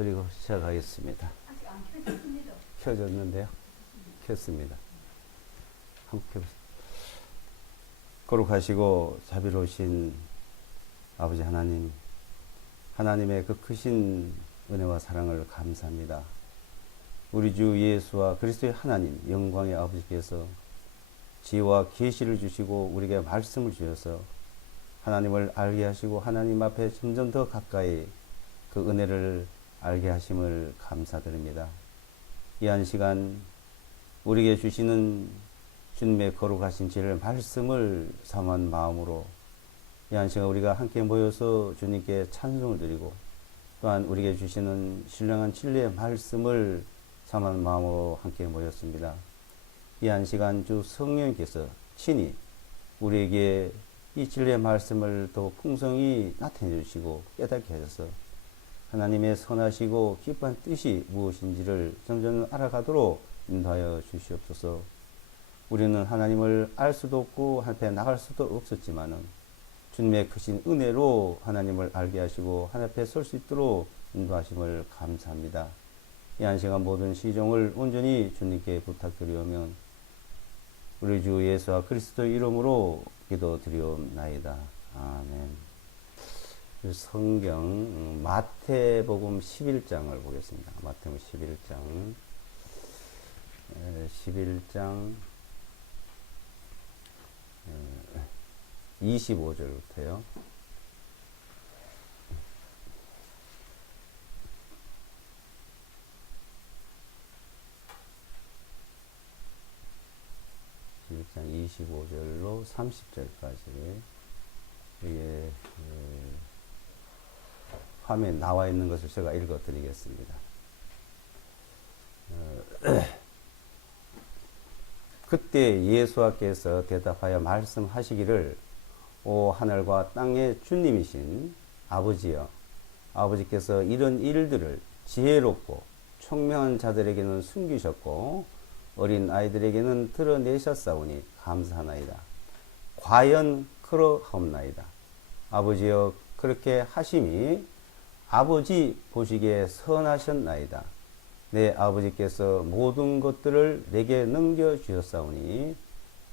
드리고 시작하겠습니다. 아직 안 켜졌습니다. 켜졌는데요. 켰습니다. 한번 켜보세요. 거룩하시고 자비로우신 아버지 하나님, 하나님의 그 크신 은혜와 사랑을 감사합니다. 우리 주 예수와 그리스도의 하나님, 영광의 아버지께서 지혜와 계시를 주시고 우리에게 말씀을 주셔서 하나님을 알게 하시고 하나님 앞에 점점 더 가까이 그 은혜를 알게 하심을 감사드립니다. 이 한 시간 우리에게 주시는 주님의 거룩하신 지혜를 말씀을 삼은 마음으로 이 한 시간 우리가 함께 모여서 주님께 찬송을 드리고 또한 우리에게 주시는 신령한 진리의 말씀을 삼은 마음으로 함께 모였습니다. 이 한 시간 주 성령께서 친히 우리에게 이 진리의 말씀을 더 풍성히 나타내 주시고 깨닫게 하셔서 하나님의 선하시고 기뻐한 뜻이 무엇인지를 점점 알아가도록 인도하여 주시옵소서. 우리는 하나님을 알 수도 없고 한편 나갈 수도 없었지만은 주님의 크신 은혜로 하나님을 알게 하시고 하나님 앞에 설 수 있도록 인도하심을 감사합니다. 이 한 시간 모든 시종을 온전히 주님께 부탁드리오면 우리 주 예수와 그리스도의 이름으로 기도드리옵나이다. 아멘. 성경 마태복음 11장을 보겠습니다. 마태복음 11장 25절부터요. 장 25절로 30절까지 이게 화면에 나와 있는 것을 제가 읽어 드리겠습니다. 그때 예수께서 대답하여 말씀하시기를 오 하늘과 땅의 주님이신 아버지여, 아버지께서 이런 일들을 지혜롭고 총명한 자들에게는 숨기셨고 어린 아이들에게는 드러내셨사오니 감사하나이다. 과연 그러하옵나이다. 아버지여, 그렇게 하심이 아버지 보시기에 선하셨나이다. 내 아버지께서 모든 것들을 내게 넘겨주셨사오니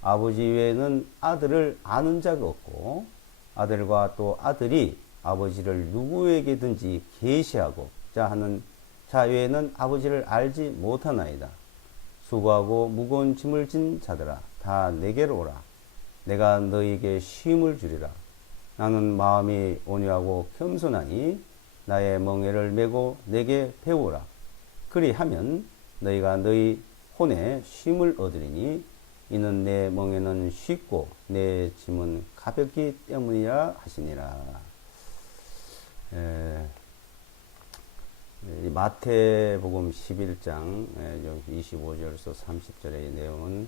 아버지 외에는 아들을 아는 자가 없고 아들과 또 아들이 아버지를 누구에게든지 계시하고자 하는 자 외에는 아버지를 알지 못하나이다. 수고하고 무거운 짐을 진 자들아 다 내게로 오라. 내가 너희에게 쉼을 주리라. 나는 마음이 온유하고 겸손하니 나의 멍에를 메고 내게 배우라. 그리하면 너희가 너희 혼에 쉼을 얻으리니 이는 내 멍에는 쉽고 내 짐은 가볍기 때문이라 하시니라. 마태복음 11장 25절에서 30절의 내용은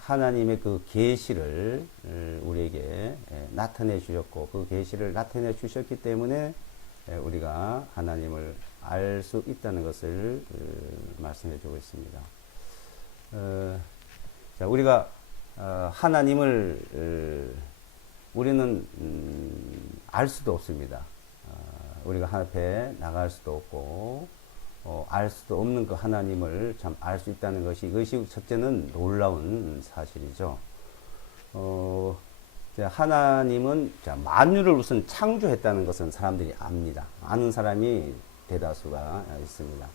하나님의 그 계시를 우리에게 나타내 주셨고 그 계시를 나타내 주셨기 때문에 우리가 하나님을 알 수 있다는 것을 말씀해 주고 있습니다. 자, 우리가 하나님을 우리는 알 수도 없습니다. 우리가 하나님 앞에 나갈 수도 없고 알 수도 없는 그 하나님을 참 알 수 있다는 것이 이것이 첫째는 놀라운 사실이죠. 하나님은 만유를 우선 창조했다는 것은 사람들이 압니다. 아는 사람이 대다수가 있습니다.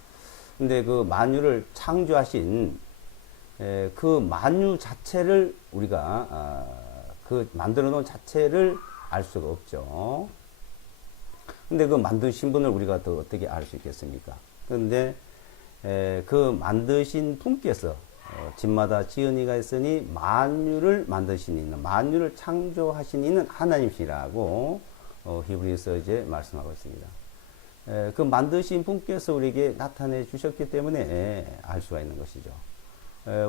근데 그 만유를 창조하신 그 만유 자체를 우리가 그 만들어 놓은 자체를 알 수가 없죠. 근데 그 만드신 분을 우리가 또 어떻게 알 수 있겠습니까? 그런데 그 만드신 분께서 집마다 지은이가 있으니 만유를 만드신 이는 만유를 창조하신 이는 하나님이시라고 히브리서 이제 말씀하고 있습니다. 그 만드신 분께서 우리에게 나타내 주셨기 때문에 알 수가 있는 것이죠.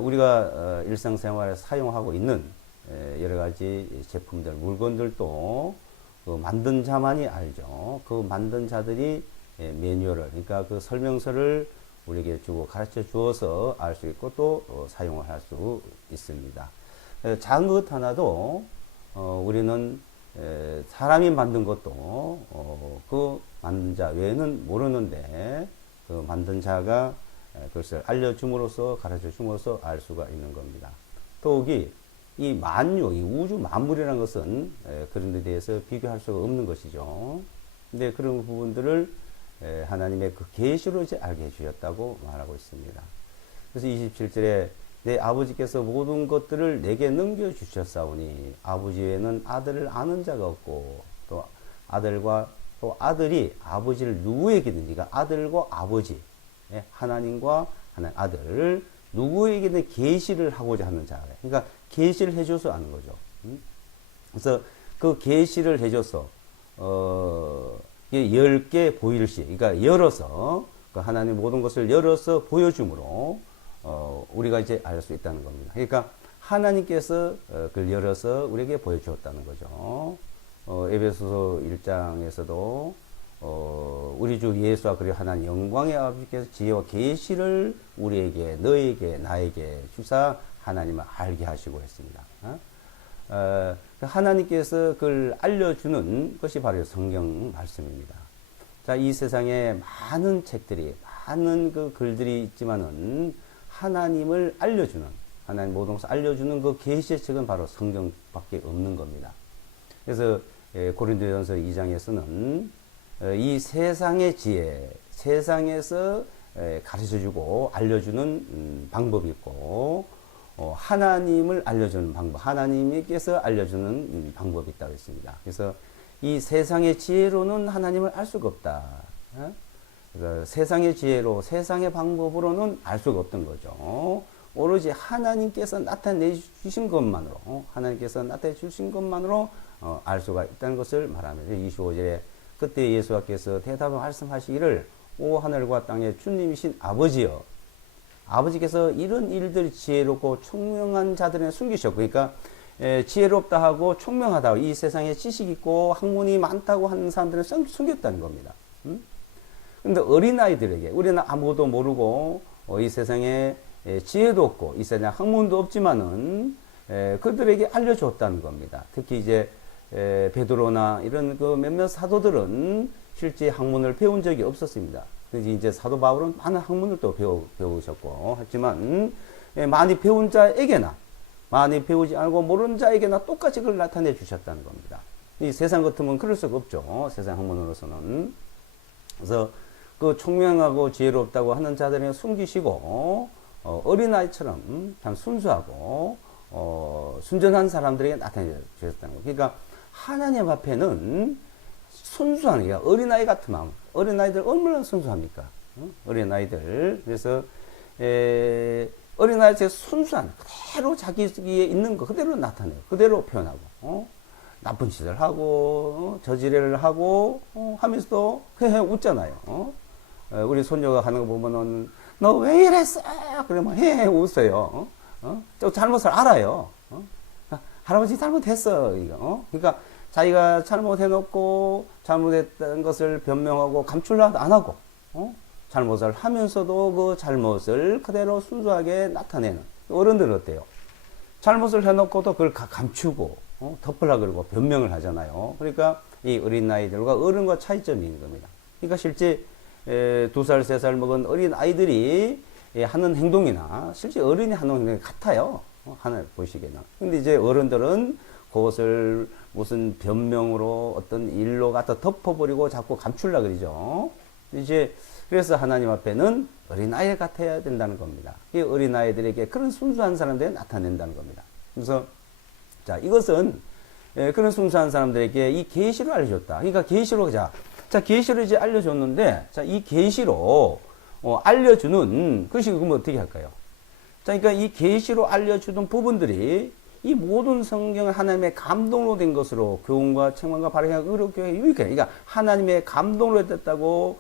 우리가 일상생활에 사용하고 있는 여러 가지 제품들, 물건들도 그 만든 자만이 알죠. 그 만든 자들이 매뉴얼을, 그러니까 그 설명서를 우리에게 주고 가르쳐 주어서 알 수 있고 또 사용을 할 수 있습니다. 작은 것 하나도 우리는 사람이 만든 것도 그 만든 자 외에는 모르는데 그 만든 자가 그것을 알려줌으로써 가르쳐 줌으로써 알 수가 있는 겁니다. 더욱이 이 만유, 이 우주 만물이라는 것은 그런 데 대해서 비교할 수가 없는 것이죠. 근데 그런 부분들을 하나님의 그 계시로 이제 알게 해주셨다고 말하고 있습니다. 그래서 27절에 내 아버지께서 모든 것들을 내게 넘겨주셨사오니 아버지 외에는 아들을 아는 자가 없고 또 아들과 또 아들이 아버지를 누구에게든지 그러니까 아들과 아버지 하나님과 하나님 아들 누구에게든 계시를 하고자 하는 자 그러니까 계시를 해줘서 아는 거죠. 그래서 그 계시를 해줘서 10개 보일시 그러니까 열어서 그 하나님 모든 것을 열어서 보여줌으로 우리가 이제 알 수 있다는 겁니다. 그러니까 하나님께서 그걸 열어서 우리에게 보여주었다는 거죠. 에베소서 1장에서도 우리 주 예수와 그리고 하나님 영광의 아버지께서 지혜와 계시를 우리에게 너에게 나에게 주사 하나님을 알게 하시고 했습니다. 하나님께서 그걸 알려주는 것이 바로 성경 말씀입니다. 자, 이 세상에 많은 책들이 많은 그 글들이 있지만은 하나님을 알려주는 하나님 모든 것을 알려주는 그 계시의 책은 바로 성경밖에 없는 겁니다. 그래서 고린도전서 2장에서는 이 세상의 지혜, 세상에서 가르쳐주고 알려주는 방법이 있고 하나님을 알려주는 방법, 하나님께서 알려주는 방법이 있다고 했습니다. 그래서 이 세상의 지혜로는 하나님을 알 수가 없다. 그래서 세상의 지혜로, 세상의 방법으로는 알 수가 없던 거죠. 오로지 하나님께서 나타내 주신 것만으로, 하나님께서 나타내 주신 것만으로 알 수가 있다는 것을 말합니다. 25절에 그때 예수께서 대답을 말씀하시기를 오 하늘과 땅의 주님이신 아버지여, 아버지께서 이런 일들 지혜롭고 총명한 자들에 숨기셨고, 그러니까 지혜롭다 하고 총명하다, 이 세상에 지식 있고 학문이 많다고 하는 사람들은 숨겼다는 겁니다. 근데 어린아이들에게, 우리는 아무것도 모르고 이 세상에 지혜도 없고 이 세상에 학문도 없지만은 그들에게 알려줬다는 겁니다. 특히 이제 베드로나 이런 그 몇몇 사도들은 실제 학문을 배운 적이 없었습니다. 이제 사도 바울은 많은 학문을 또 배우셨고 하지만 많이 배운 자에게나 많이 배우지 않고 모르는 자에게나 똑같이 그걸 나타내 주셨다는 겁니다. 이 세상 같으면 그럴 수가 없죠. 세상 학문으로서는. 그래서 그 총명하고 지혜롭다고 하는 자들에게 숨기시고 어린아이처럼 참 순수하고 순전한 사람들에게 나타내 주셨다는 거예요. 그러니까 하나님 앞에는 순수한, 그러니까 어린아이 같은 마음. 어린아이들 얼마나 순수합니까? 어린아이들. 그래서 어린아이들 순수한, 그대로 자기에 있는 거 그대로 나타내요. 그대로 표현하고 나쁜 짓을 하고 저지레를 하고 하면서도 그냥 웃잖아요. 우리 손녀가 하는 거 보면은 너 왜 이랬어? 그러면 웃어요. 또 잘못을 알아요. 할아버지 잘못했어. 이거. 그러니까 자기가 잘못해놓고 잘못했던 것을 변명하고 감출을 안 하고 잘못을 하면서도 그 잘못을 그대로 순수하게 나타내는 어른들은 어때요? 잘못을 해놓고도 그걸 감추고 덮으려고 그러고 변명을 하잖아요. 그러니까 이 어린아이들과 어른과 차이점이 있는 겁니다. 그러니까 실제 2살, 3살 먹은 어린 아이들이 하는 행동이나 실제 어른이 하는 행동이 같아요. 하나 보시기에는. 근데 이제 어른들은 그것을 무슨 변명으로 어떤 일로 갖다 덮어버리고 자꾸 감추려고 그러죠. 이제 그래서 하나님 앞에는 어린아이 같아야 된다는 겁니다. 이 어린아이들에게 그런 순수한 사람들이 나타낸다는 겁니다. 그래서 자, 이것은 그런 순수한 사람들에게 이 계시를 알려줬다. 그러니까 계시로 계시를 이제 알려줬는데, 자, 이 계시로 알려주는 것이 그러면 어떻게 할까요? 자, 그러니까 이 계시로 알려주는 부분들이 이 모든 성경은 하나님의 감동으로 된 것으로 교훈과 책망과 발행과 의롭게 유익해. 그러니까 하나님의 감동으로 됐다고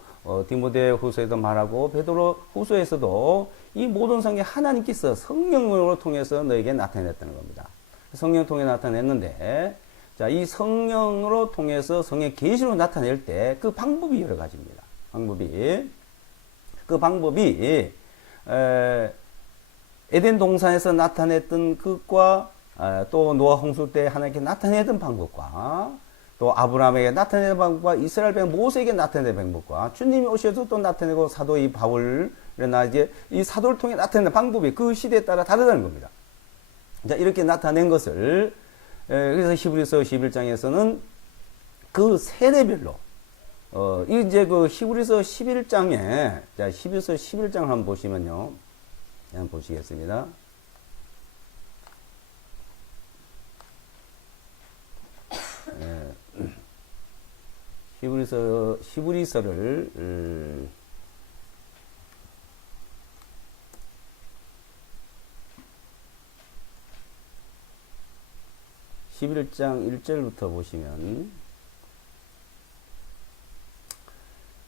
디모데 후서에도 말하고 베드로 후서에서도 이 모든 성경 하나님께서 성령으로 통해서 너에게 나타냈다는 겁니다. 성령 통해 나타냈는데, 자, 이 성령으로 통해서 성의 계시로 나타낼 때 그 방법이 여러 가지입니다. 그 방법이 에덴 동산에서 나타냈던 것과 또 노아 홍수 때 하나님께 나타내던 방법과 또 아브라함에게 나타내는 방법과 이스라엘 백성 모세에게 나타내는 방법과 주님이 오셔서 또 나타내고 사도 이 바울이나 이제 이 사도를 통해 나타내는 방법이 그 시대에 따라 다르다는 겁니다. 자, 이렇게 나타낸 것을 그래서 히브리서 11장에서는 그 세대별로 이제 그 히브리서 11장에 자, 히브리서 11장을 한번 보시면요. 한번 보시겠습니다. 히브리서를 11장 1절부터 보시면,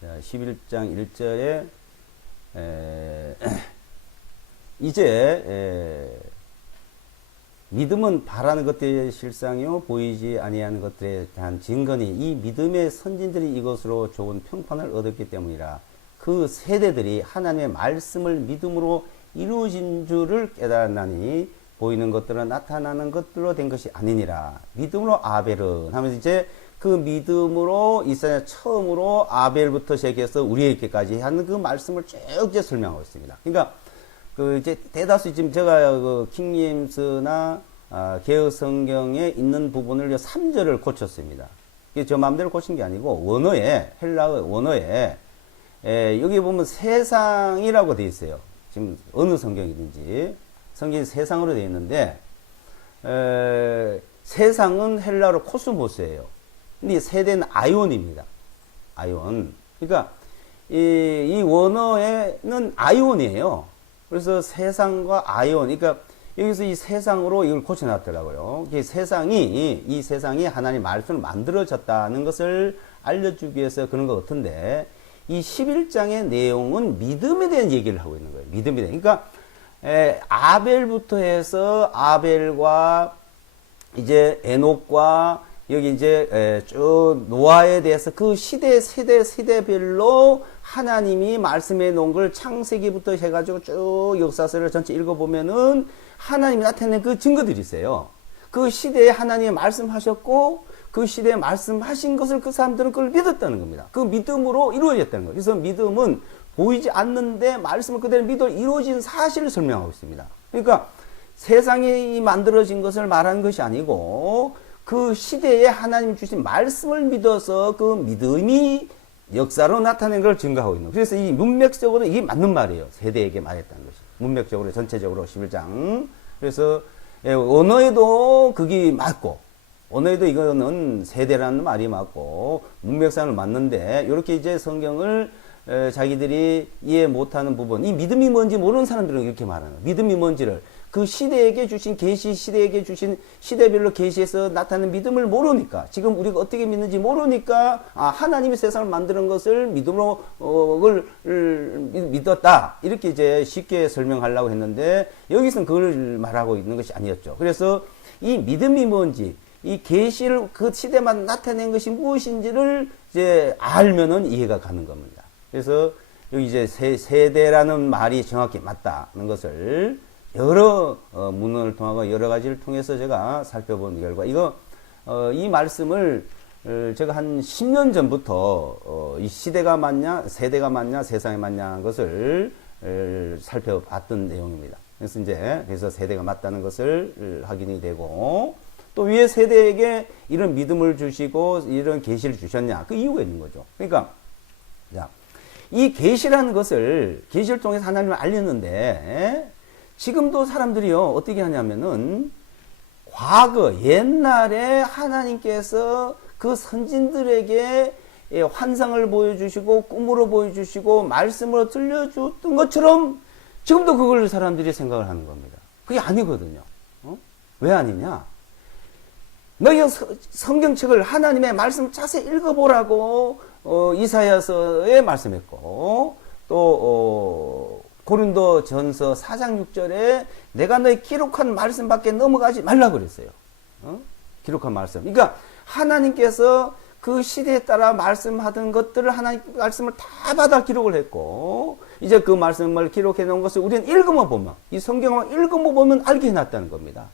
자, 11장 1절에 이제 믿음은 바라는 것들의 실상이요 보이지 아니하는 것들에 대한 증거니 이 믿음의 선진들이 이것으로 좋은 평판을 얻었기 때문이라. 그 세대들이 하나님의 말씀을 믿음으로 이루어진 줄을 깨달았나니 보이는 것들은 나타나는 것들로 된 것이 아니니라. 믿음으로 아벨은 하면서 이제 그 믿음으로 이스라엘 처음으로 아벨부터 시작해서 우리에게까지 하는 그 말씀을 쭉 이제 설명하고 있습니다. 그러니까 그 이제 대다수 지금 제가 그 킹제임스나 개혁 성경에 있는 부분을 3절을 고쳤습니다. 이게 저 마음대로 고친 게 아니고 원어에 헬라어 원어에 여기 보면 세상이라고 되어 있어요. 지금 어느 성경이든지 성경이 세상으로 되어 있는데 세상은 헬라어로 코스모스예요. 근데 세대는 아이온입니다. 아이온. 그러니까 이 원어에는 아이온이에요. 그래서 세상과 아이온, 그러니까 여기서 이 세상으로 이걸 고쳐놨더라고요. 이 세상이 하나님 말씀을 만들어졌다는 것을 알려주기 위해서 그런 것 같은데, 이 11장의 내용은 믿음에 대한 얘기를 하고 있는 거예요. 믿음에 대한. 그러니까, 아벨부터 해서 아벨과 이제 에녹과 여기 이제 쭉 노아에 대해서 그 세대별로 하나님이 말씀해 놓은 걸 창세기부터 해가지고 쭉 역사서를 전체 읽어보면은 하나님이 나타낸 그 증거들이 있어요. 그 시대에 하나님이 말씀하셨고 그 시대에 말씀하신 것을 그 사람들은 그걸 믿었다는 겁니다. 그 믿음으로 이루어졌다는 거예요. 그래서 믿음은 보이지 않는데 말씀을 그대로 믿어 이루어진 사실을 설명하고 있습니다. 그러니까 세상이 만들어진 것을 말하는 것이 아니고 그 시대에 하나님 주신 말씀을 믿어서 그 믿음이 역사로 나타낸 걸 증거하고 있는 거예요. 그래서 이 문맥적으로 이게 맞는 말이에요. 세대에게 말했다는 것이. 문맥적으로 전체적으로 11장. 그래서 언어에도 그게 맞고 언어에도 이거는 세대라는 말이 맞고 문맥상을 맞는데 이렇게 이제 성경을 자기들이 이해 못하는 부분, 이 믿음이 뭔지 모르는 사람들은 이렇게 말하는 거예요. 믿음이 뭔지를 그 시대에게 주신 계시, 시대에게 주신 시대별로 계시에서 나타나는 믿음을 모르니까, 지금 우리가 어떻게 믿는지 모르니까 하나님이 세상을 만드는 것을 믿음으로 믿었다, 이렇게 이제 쉽게 설명하려고 했는데 여기서는 그걸 말하고 있는 것이 아니었죠. 그래서 이 믿음이 뭔지, 이 계시를 그 시대만 나타낸 것이 무엇인지를 이제 알면은 이해가 가는 겁니다. 그래서 여기 이제 세대라는 말이 정확히 맞다는 것을 여러 문헌을 통하고 여러 가지를 통해서 제가 살펴본 결과, 이 말씀을 제가 한 10년 전부터 이 시대가 맞냐, 세대가 맞냐, 세상이 맞냐 것을 살펴봤던 내용입니다. 그래서 세대가 맞다는 것을 확인이 되고, 또 왜 세대에게 이런 믿음을 주시고 이런 계시를 주셨냐, 그 이유가 있는 거죠. 그러니까 자, 이 계시라는 것을 계시를 통해서 하나님을 알렸는데 지금도 사람들이요 어떻게 하냐면은 과거 옛날에 하나님께서 그 선진들에게 환상을 보여주시고 꿈으로 보여주시고 말씀으로 들려줬던 것처럼 지금도 그걸 사람들이 생각을 하는 겁니다. 그게 아니거든요. 왜 아니냐? 너희 성경책을 하나님의 말씀을 자세히 읽어보라고 이사야서에 말씀했고, 또 고린도 전서 4장 6절에 내가 너희 기록한 말씀밖에 넘어가지 말라고 그랬어요. 기록한 말씀. 그러니까 하나님께서 그 시대에 따라 말씀하던 것들을 하나님 말씀을 다 받아 기록을 했고, 이제 그 말씀을 기록해 놓은 것을 우리는 읽으면 보면, 이 성경을 읽으면 보면 알게 해놨다는 겁니다.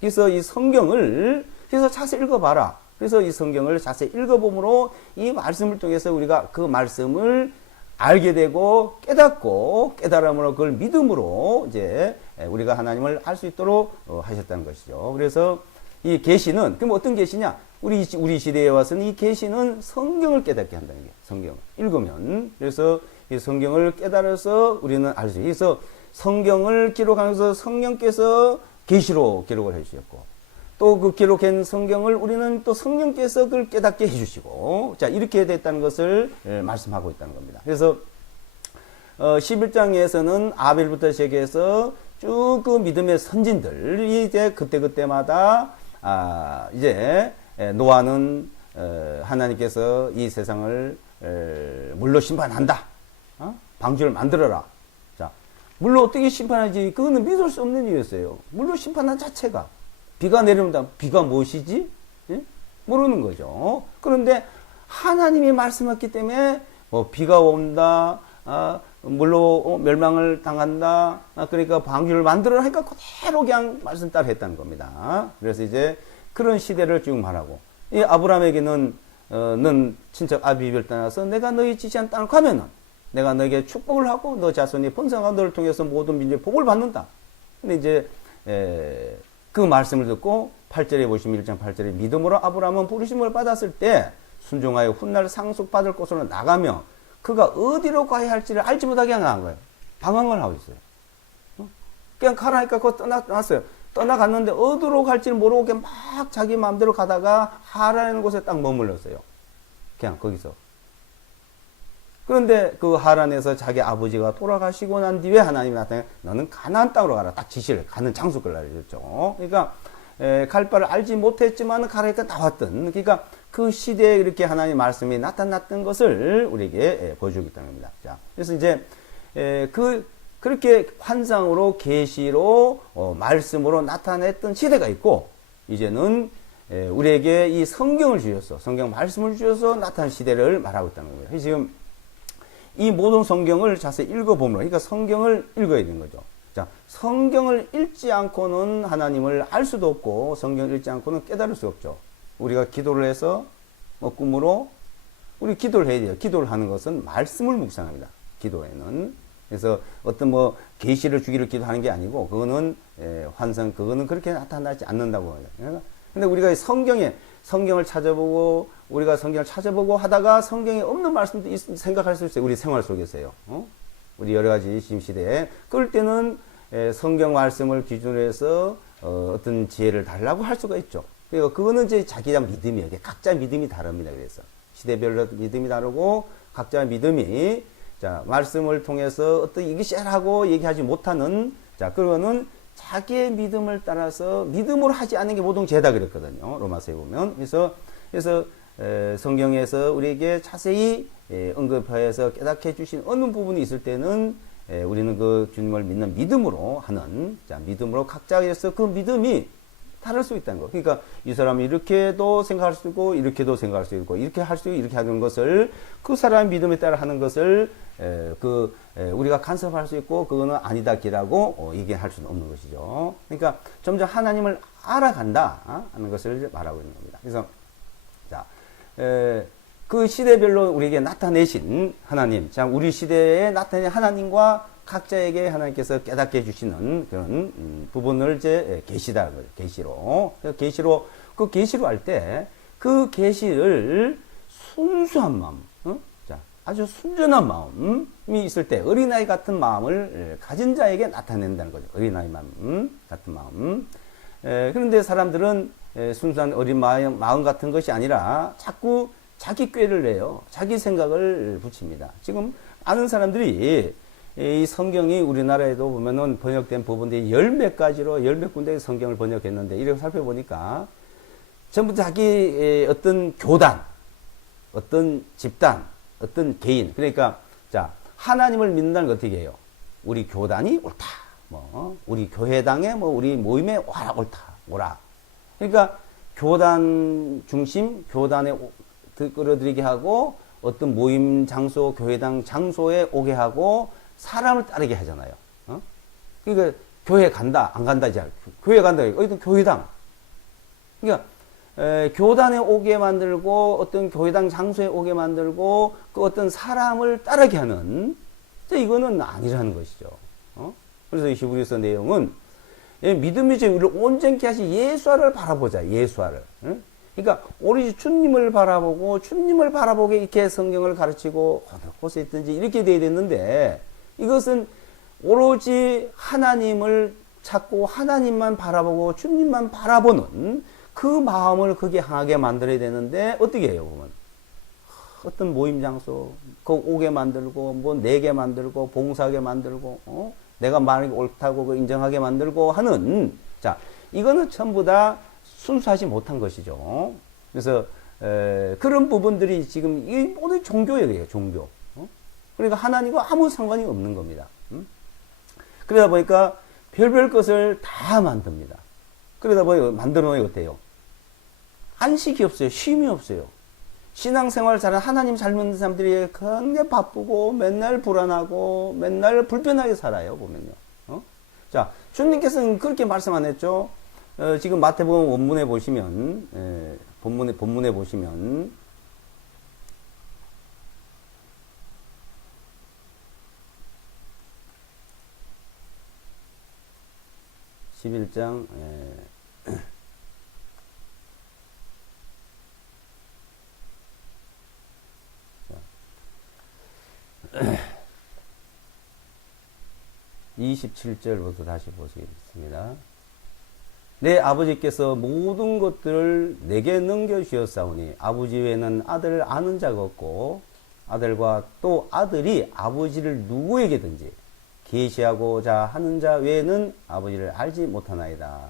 그래서 이 성경을 그래서 자세히 읽어봐라. 그래서 이 성경을 자세히 읽어봄으로 이 말씀을 통해서 우리가 그 말씀을 알게 되고 깨닫고 깨달음으로 그걸 믿음으로 이제 우리가 하나님을 알 수 있도록 하셨다는 것이죠. 그래서 이 계시는 그럼 어떤 계시냐? 우리 시대에 와서는 이 계시는 성경을 깨닫게 한다는 게 성경을 읽으면 그래서 이 성경을 깨달아서 우리는 알 수 있어요. 그래서 성경을 기록하면서 성령께서 계시로 기록을 해주셨고 또 그 기록한 성경을 우리는 또 성령께서 그걸 깨닫게 해주시고 자 이렇게 됐다는 것을 말씀하고 있다는 겁니다. 그래서 11장에서는 아벨부터 시작해서 쭉 그 믿음의 선진들이 이제 그때마다 이제 노아는 하나님께서 이 세상을 물로 심판한다. 방주를 만들어라. 자, 물로 어떻게 심판하지? 그거는 믿을 수 없는 이유였어요. 물로 심판한 자체가 비가 내려온다. 비가 무엇이지? 예? 모르는 거죠. 그런데 하나님이 말씀했기 때문에 비가 온다. 물로 멸망을 당한다. 그러니까 방주를 만들어라 하니까 그대로 그냥 말씀 따라 했다는 겁니다. 그래서 이제 그런 시대를 쭉 말하고 이 아브라함에게는 넌 친척 아비벨 떠나서 내가 너희 지시한 땅을 가면은 내가 너에게 축복을 하고 너 자손이 번성하고 너를 통해서 모든 민족의 복을 받는다. 근데 이제 그 말씀을 듣고 8절에 보시면 1장 8절에 믿음으로 아브라함은 부르심을 받았을 때 순종하여 훗날 상속받을 곳으로 나가며 그가 어디로 가야 할지를 알지 못하게 나간 거예요. 방황을 하고 있어요. 그냥 가라니까 그거 떠났어요. 떠나갔는데 어디로 갈지를 모르고 그냥 막 자기 마음대로 가다가 하라는 곳에 딱 머물렀어요. 그냥 거기서. 그런데 그 하란에서 자기 아버지가 돌아가시고 난 뒤에 하나님이 나타나 너는 가나안 땅으로 가라. 딱 지시를 가는 장소를 알려줬죠. 그러니까 갈 바를 알지 못했지만 가라니까 나왔던 그러니까 그 시대에 이렇게 하나님의 말씀이 나타났던 것을 우리에게 보여주기 때문입니다. 자, 그래서 이제 그렇게 환상으로 계시로 말씀으로 나타냈던 시대가 있고 이제는 우리에게 이 성경을 주셔서 성경 말씀을 주셔서 나타난 시대를 말하고 있다는 거예요. 지금 이 모든 성경을 자세히 읽어보면 그러니까 성경을 읽어야 되는 거죠. 자, 성경을 읽지 않고는 하나님을 알 수도 없고 성경을 읽지 않고는 깨달을 수 없죠. 우리가 기도를 해서 꿈으로 우리 기도를 해야 돼요. 기도를 하는 것은 말씀을 묵상합니다. 기도에는. 그래서 어떤 계시를 주기를 기도하는 게 아니고 그거는 환상 그거는 그렇게 나타나지 않는다고 합니다. 근데 우리가 성경을 찾아보고 우리가 성경을 찾아보고 하다가 성경에 없는 말씀도 생각할 수 있어요. 우리 생활 속에서요. 우리 여러 가지 지금 시대에 그럴 때는 성경 말씀을 기준으로 해서 어떤 지혜를 달라고 할 수가 있죠. 그리고 그거는 이제 자기가 믿음이에요. 각자 믿음이 다릅니다. 그래서 시대별로 믿음이 다르고 각자 믿음이 자 말씀을 통해서 어떤 이것이라고 얘기하지 못하는 자 그거는 자기의 믿음을 따라서 믿음으로 하지 않는 게 모든 죄다 그랬거든요. 로마서에 보면 그래서 성경에서 우리에게 자세히 언급하여서 깨닫게 해주신 어느 부분이 있을 때는 우리는 그 주님을 믿는 믿음으로 하는 자 믿음으로 각자에서 그 믿음이 다를 수 있다는 거. 그러니까 이 사람이 이렇게도 생각할 수 있고 이렇게도 생각할 수 있고 이렇게 할 수 있고 이렇게 하는 것을 그 사람의 믿음에 따라 하는 것을 우리가 간섭할 수 있고 그거는 아니다기라고 얘기할 수는 없는 것이죠. 그러니까 점점 하나님을 알아간다 하는 것을 말하고 있는 겁니다. 그래서 자 그 시대별로 우리에게 나타내신 하나님, 자 우리 시대에 나타낸 하나님과 각자에게 하나님께서 깨닫게 해주시는 그런 부분을 이제 계시다 계시로 그 계시로 할 때 그 계시를 순수한 마음, 자 아주 순전한 마음이 있을 때 어린아이 같은 마음을 가진 자에게 나타낸다는 거죠. 어린아이 마음 같은 마음. 그런데 사람들은 순수한 어린 마음 같은 것이 아니라 자꾸 자기 꾀를 내요. 자기 생각을 붙입니다. 지금 많은 사람들이 이 성경이 우리나라에도 보면은 번역된 부분들이 열 몇 가지로 열 몇 군데 성경을 번역했는데 이렇게 살펴보니까 전부 자기 어떤 교단, 어떤 집단, 어떤 개인 그러니까 자 하나님을 믿는다는 거 어떻게 해요? 우리 교단이 옳다. 우리 교회당에 우리 모임에 옳다. 오라. 그러니까 교단 중심, 교단에 끌어들이게 하고 어떤 모임 장소, 교회당 장소에 오게 하고 사람을 따르게 하잖아요. 그러니까 교회 간다, 안 간다지. 교회 간다. 어디든 교회당. 그러니까 교단에 오게 만들고 어떤 교회당 장소에 오게 만들고 그 어떤 사람을 따르게 하는 이거는 아니라는 것이죠. 그래서 이 히브리서 내용은 믿음이 이제 우리를 온전케 하신 예수화를 바라보자. 예수화를. 그러니까 오로지 주님을 바라보고 주님을 바라보게 이렇게 성경을 가르치고 어느 곳에 있든지 이렇게 돼야 됐는데 이것은 오로지 하나님을 찾고 하나님만 바라보고 주님만 바라보는 그 마음을 거기에 향하게 만들어야 되는데 어떻게 해요 보면 어떤 모임 장소 그 오게 만들고 뭐 내게 만들고 봉사하게 만들고 내가 말이 옳다고 인정하게 만들고 하는 자 이거는 전부 다 순수하지 못한 것이죠. 그래서 그런 부분들이 지금 이 모든 종교예요. 종교. 그러니까 하나님과 아무 상관이 없는 겁니다. 그러다 보니까 별별 것을 다 만듭니다. 그러다 보니 만들어 놓으면 어때요? 안식이 없어요. 쉼이 없어요. 신앙생활 잘하는 하나님 잘 믿는 사람들이 굉장히 바쁘고 맨날 불안하고 맨날 불편하게 살아요. 보면요. 자, 주님께서는 그렇게 말씀 안 했죠. 지금 마태복음 원문에 보시면 본문에 보시면 11장 27절부터 다시 보시겠습니다. 내 아버지께서 모든 것들을 내게 넘겨주셨사오니 아버지 외에는 아들을 아는 자가 없고 아들과 또 아들이 아버지를 누구에게든지 계시하고자 하는 자 외에는 아버지를 알지 못하나이다.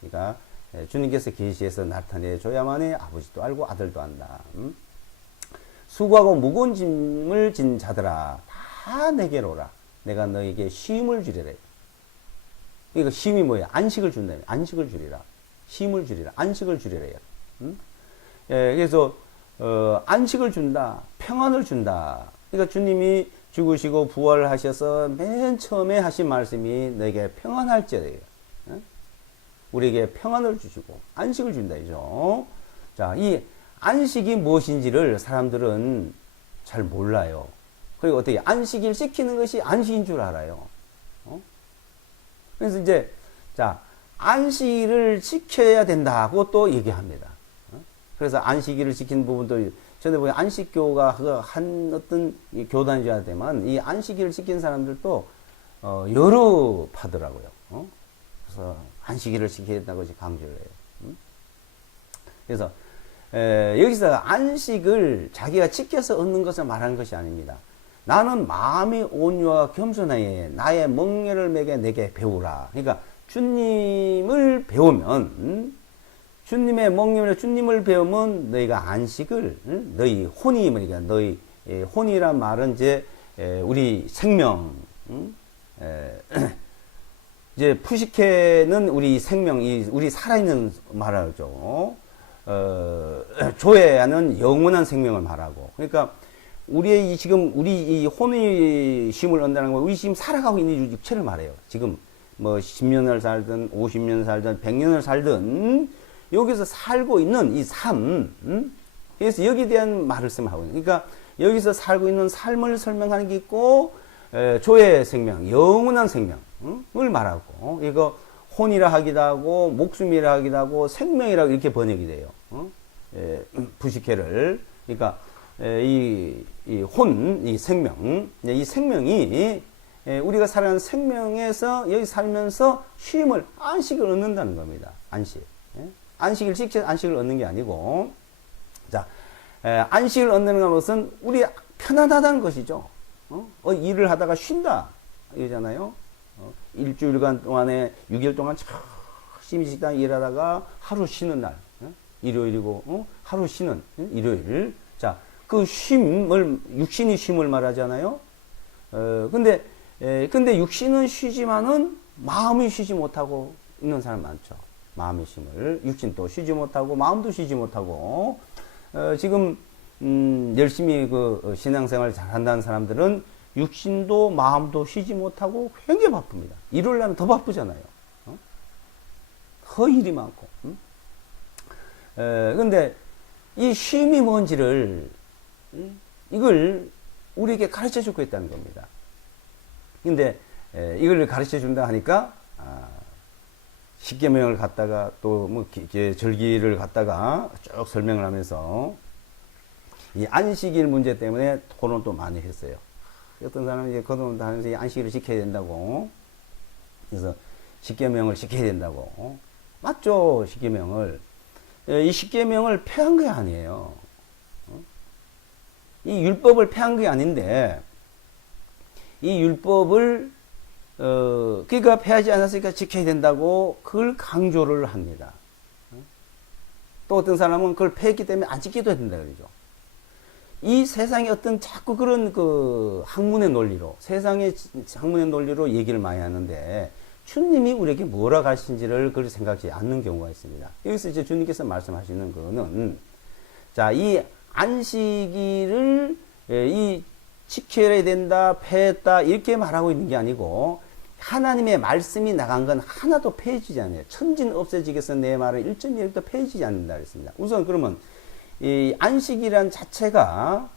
그러니까 주님께서 계시해서 나타내 줘야만이 아버지도 알고 아들도 안다. 수고하고 무거운 짐을 진 자들아 다 내게로 오라. 내가 너에게 쉼을 주리라. 그러니까 쉼이 뭐예요? 안식을 준다. 안식을 주리라. 쉼을 주리라. 안식을 주리라. 그래서 안식을 준다. 평안을 준다. 그러니까 주님이 죽으시고 부활하셔서 맨 처음에 하신 말씀이 너에게 평안할지어다. 우리에게 평안을 주시고 안식을 준다. 이죠. 자, 이 안식이 무엇인지를 사람들은 잘 몰라요. 그리고 어떻게 안식일 시키는 것이 안식인 줄 알아요. 그래서 이제 자 안식일을 지켜야 된다고 또 얘기합니다. 그래서 안식일을 지키는 부분도 전에 보면 안식교가 한 어떤 교단이어야 되만 이 안식일을 지키는 사람들도 여러 파더라고요. 그래서 안식일을 지켜야 된다고 강조를 해요. 그래서 여기서 안식을 자기가 지켜서 얻는 것을 말하는 것이 아닙니다. 나는 마음이 온유와 겸손하에 나의 멍에를 매게 내게 배우라. 그러니까 주님을 배우면 주님의 멍에를 주님을 배우면 너희가 안식을 너희 혼이 뭐니까 너희 혼이란 말은 이제 우리 생명 이제 푸시케는 우리 생명 우리 살아있는 말하죠. 조회하는 영원한 생명을 말하고 그러니까 우리의 지금 우리 이 혼의 쉼을 얻는다는 건 우리 지금 살아가고 있는 육체를 말해요. 지금 뭐 10년을 살든 50년 살든 100년을 살든 여기서 살고 있는 이 삶 그래서 여기에 대한 말을 쓰면 하거든요. 그러니까 여기서 살고 있는 삶을 설명하는 게 있고 조의 생명, 영원한 생명을 말하고 이거 혼이라 하기도 하고 목숨이라 하기도 하고 생명이라고 이렇게 번역이 돼요. 부식회를 그러니까 이 생명, 이 생명이 우리가 살아가는 생명에서 여기 살면서 쉼을, 안식을 얻는다는 겁니다. 안식. 안식을 지켜 안식을 얻는 게 아니고, 자, 안식을 얻는 것은 우리 편안하다는 것이죠. 일을 하다가 쉰다. 이러잖아요. 일주일간 동안에 6일 동안 열심히 식당 일하다가 하루 쉬는 날. 일요일이고, 하루 쉬는 일요일. 자, 그 쉼을, 육신이 쉼을 말하잖아요. 근데 육신은 쉬지만은 마음이 쉬지 못하고 있는 사람 많죠. 마음의 쉼을. 육신도 쉬지 못하고, 마음도 쉬지 못하고, 지금, 열심히 신앙생활 잘 한다는 사람들은 육신도 마음도 쉬지 못하고 굉장히 바쁩니다. 일요일 날은 더 바쁘잖아요. 더 일이 많고. 근데 이 쉼이 뭔지를 이걸 우리에게 가르쳐 주고 있다는 겁니다. 근데 이걸 가르쳐 준다 하니까 십계명을 갖다가 또 뭐 절기를 갖다가 쭉 설명을 하면서 이 안식일 문제 때문에 토론을 또 많이 했어요. 어떤 사람은 이제 거듭난다 하면서 이 안식일을 지켜야 된다고, 그래서 십계명을 지켜야 된다고. 맞죠? 십계명을. 이 십계명을 폐한 게 아니에요. 이 율법을 폐한 게 아닌데, 이 율법을 그러니까 폐하지 않았으니까 지켜야 된다고 그걸 강조를 합니다. 또 어떤 사람은 그걸 폐했기 때문에 안 지켜도 된다 그러죠. 이 세상에 어떤 자꾸 그런 그 학문의 논리로, 세상의 학문의 논리로 얘기를 많이 하는데, 주님이 우리에게 뭐라 가르치는지를 그렇게 생각하지 않는 경우가 있습니다. 여기서 이제 주님께서 말씀하시는 거는, 자, 이 안식일을 이 지켜야 된다, 폐했다, 이렇게 말하고 있는 게 아니고, 하나님의 말씀이 나간 건 하나도 폐해지지 않아요. 천진 없어지겠어 내 말을 1.1도 폐해지지 않는다 그랬습니다. 우선 그러면 이 안식이란 자체가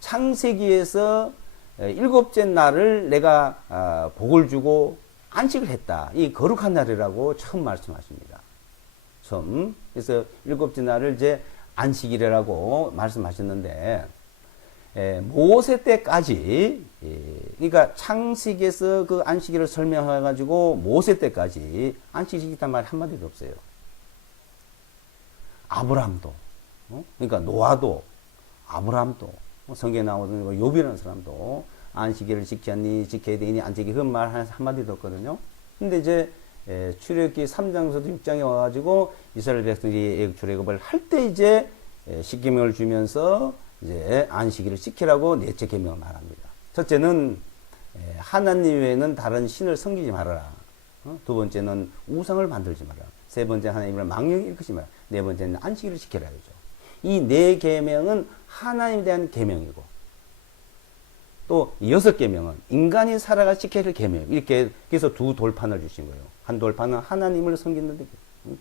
창세기에서 일곱째 날을 내가 복을 주고 안식을 했다. 이 거룩한 날이라고 처음 말씀하십니다. 처음. 그래서 일곱째 날을 이제 안식일이라고 말씀하셨는데, 모세 때까지, 그러니까 창세기에서 그 안식일을 설명해가지고 모세 때까지 안식일 지켰단 말 한마디도 없어요. 아브라함도, 그러니까 노아도, 아브라함도, 성경에 나오는 욥이라는 사람도 안식일을 지켰니, 지켜야 되니, 안 지키, 그런 말 한마디도 없거든요. 근데 이제 출애굽기 3장에서도 6장에 와가지고 이스라엘 백성들이 출애굽을 할 때 이제 십계명을 주면서 이제 안식일을 지키라고 넷째 계명을 말합니다. 첫째는 하나님 외에는 다른 신을 섬기지 말아라. 두 번째는 우상을 만들지 마라. 세 번째 하나님을 망령히 일컫지 마라. 네 번째는 안식일을 지켜라 그러죠. 이 네 계명은 하나님에 대한 계명이고, 또 여섯 계명은 인간이 살아가 지켜야 할 계명. 이렇게 그래서 두 돌판을 주신 거예요. 한 돌판은 하나님을 섬기는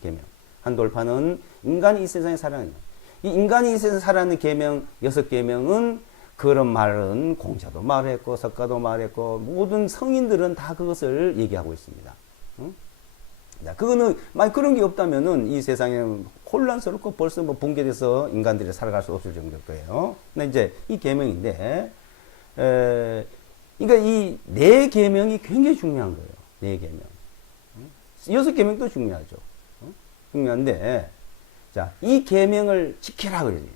계명, 한 돌판은 인간이 이 세상에 살아가는 계명. 이 인간이 이 세상에 살아가는 계명, 여섯 계명은 그런 말은 공자도 말했고 석가도 말했고 모든 성인들은 다 그것을 얘기하고 있습니다. 응? 자, 그거는 만약 그런 게 없다면은 이 세상에 혼란스럽고 벌써 뭐 붕괴돼서 인간들이 살아갈 수 없을 정도일 거예요. 근데 이제 이 계명인데, 그러니까 이 네 계명이 굉장히 중요한 거예요. 네 계명. 여섯 계명도 중요하죠. 중요한데, 자, 이 계명을 지키라 그러지.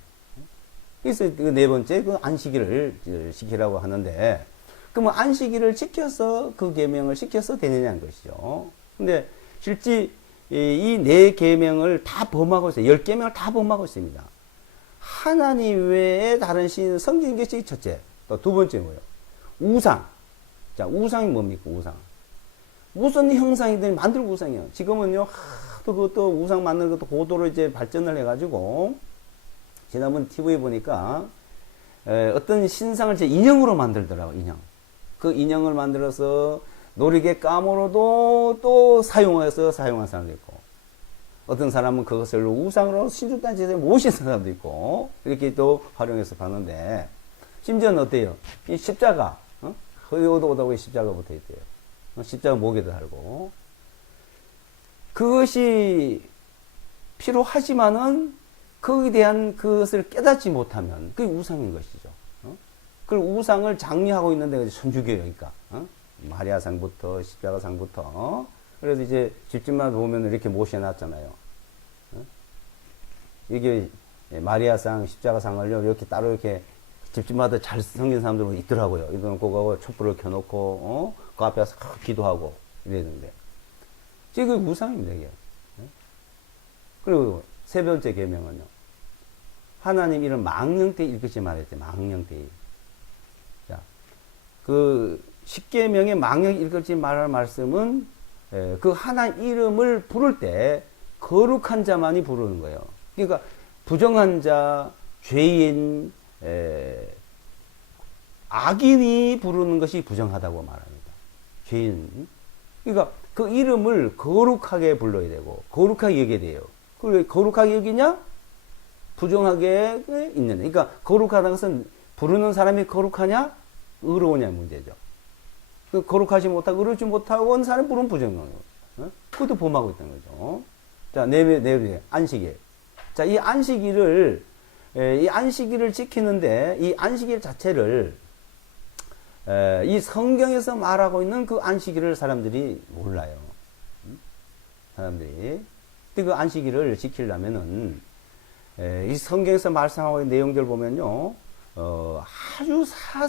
그래서 그 네 번째 그 안식일을 지키라고 하는데, 그러면 안식일을 지켜서 그 계명을 지켜서 되느냐는 것이죠. 근데 실제 이 네 계명을 다 범하고 있어요. 10계명을 다 범하고 있습니다. 하나님 외에 다른 신을 섬기는 것이 첫째. 또 두 번째 뭐예요? 우상. 자, 우상이 뭡니까? 우상. 무슨 형상이든 만들고 우상이에요. 지금은요, 또 그것도 우상 만드는 것도 고도로 이제 발전을 해가지고, 지난번 TV에 보니까, 어떤 신상을 제 인형으로 만들더라고요, 인형. 그 인형을 만들어서 놀이개 감으로도 또 사용해서 사용한 사람도 있고, 어떤 사람은 그것을 우상으로 신주단지에 모신 사람도 있고, 이렇게 또 활용해서 봤는데, 심지어는 어때요? 이 십자가, 허요도다고 십자가 붙어 있대요. 십자가 목에도 달고. 그것이 필요하지만은, 거기에 대한 그것을 깨닫지 못하면, 그게 우상인 것이죠. 그 우상을 장려하고 있는데, 천주교니까. 마리아상부터, 십자가상부터. 그래서 이제 집집마다 보면 이렇게 모셔놨잖아요. 이게 마리아상, 십자가상을요, 이렇게 따로 이렇게 집집마다 잘 생긴 사람들 있더라고요. 이거는 그거 촛불을 켜놓고, 그 앞에 가서 기도하고 이랬는데. 지금 우상입니다, 이게. 그리고 세 번째 계명은요. 하나님 이름 망령때 읽지 말했대, 망령때. 자, 그, 십계명의 망령 읽지 말할 말씀은, 그 하나님 이름을 부를 때, 거룩한 자만이 부르는 거예요. 그러니까, 부정한 자, 죄인, 악인이 부르는 것이 부정하다고 말합니다. 죄인. 그러니까 그 이름을 거룩하게 불러야 되고 거룩하게 여겨야 돼요. 그걸 거룩하게 여기냐? 부정하게 있는. 그러니까 거룩하다는 것은 부르는 사람이 거룩하냐? 의로우냐 문제죠. 그 거룩하지 못하고 의롭지 못하고 온 사람이 부르면 부정하는 거예요. 그것도 범하고 있다는 거죠. 자, 내일 안식일. 자, 이 안식일을 지키는데 이 안식일 자체를 이 성경에서 말하고 있는 그 안식일을 사람들이 몰라요. 사람들이. 근데 그 안식일을 지키려면은 이 성경에서 말씀하고 있는 내용들 보면요, 아주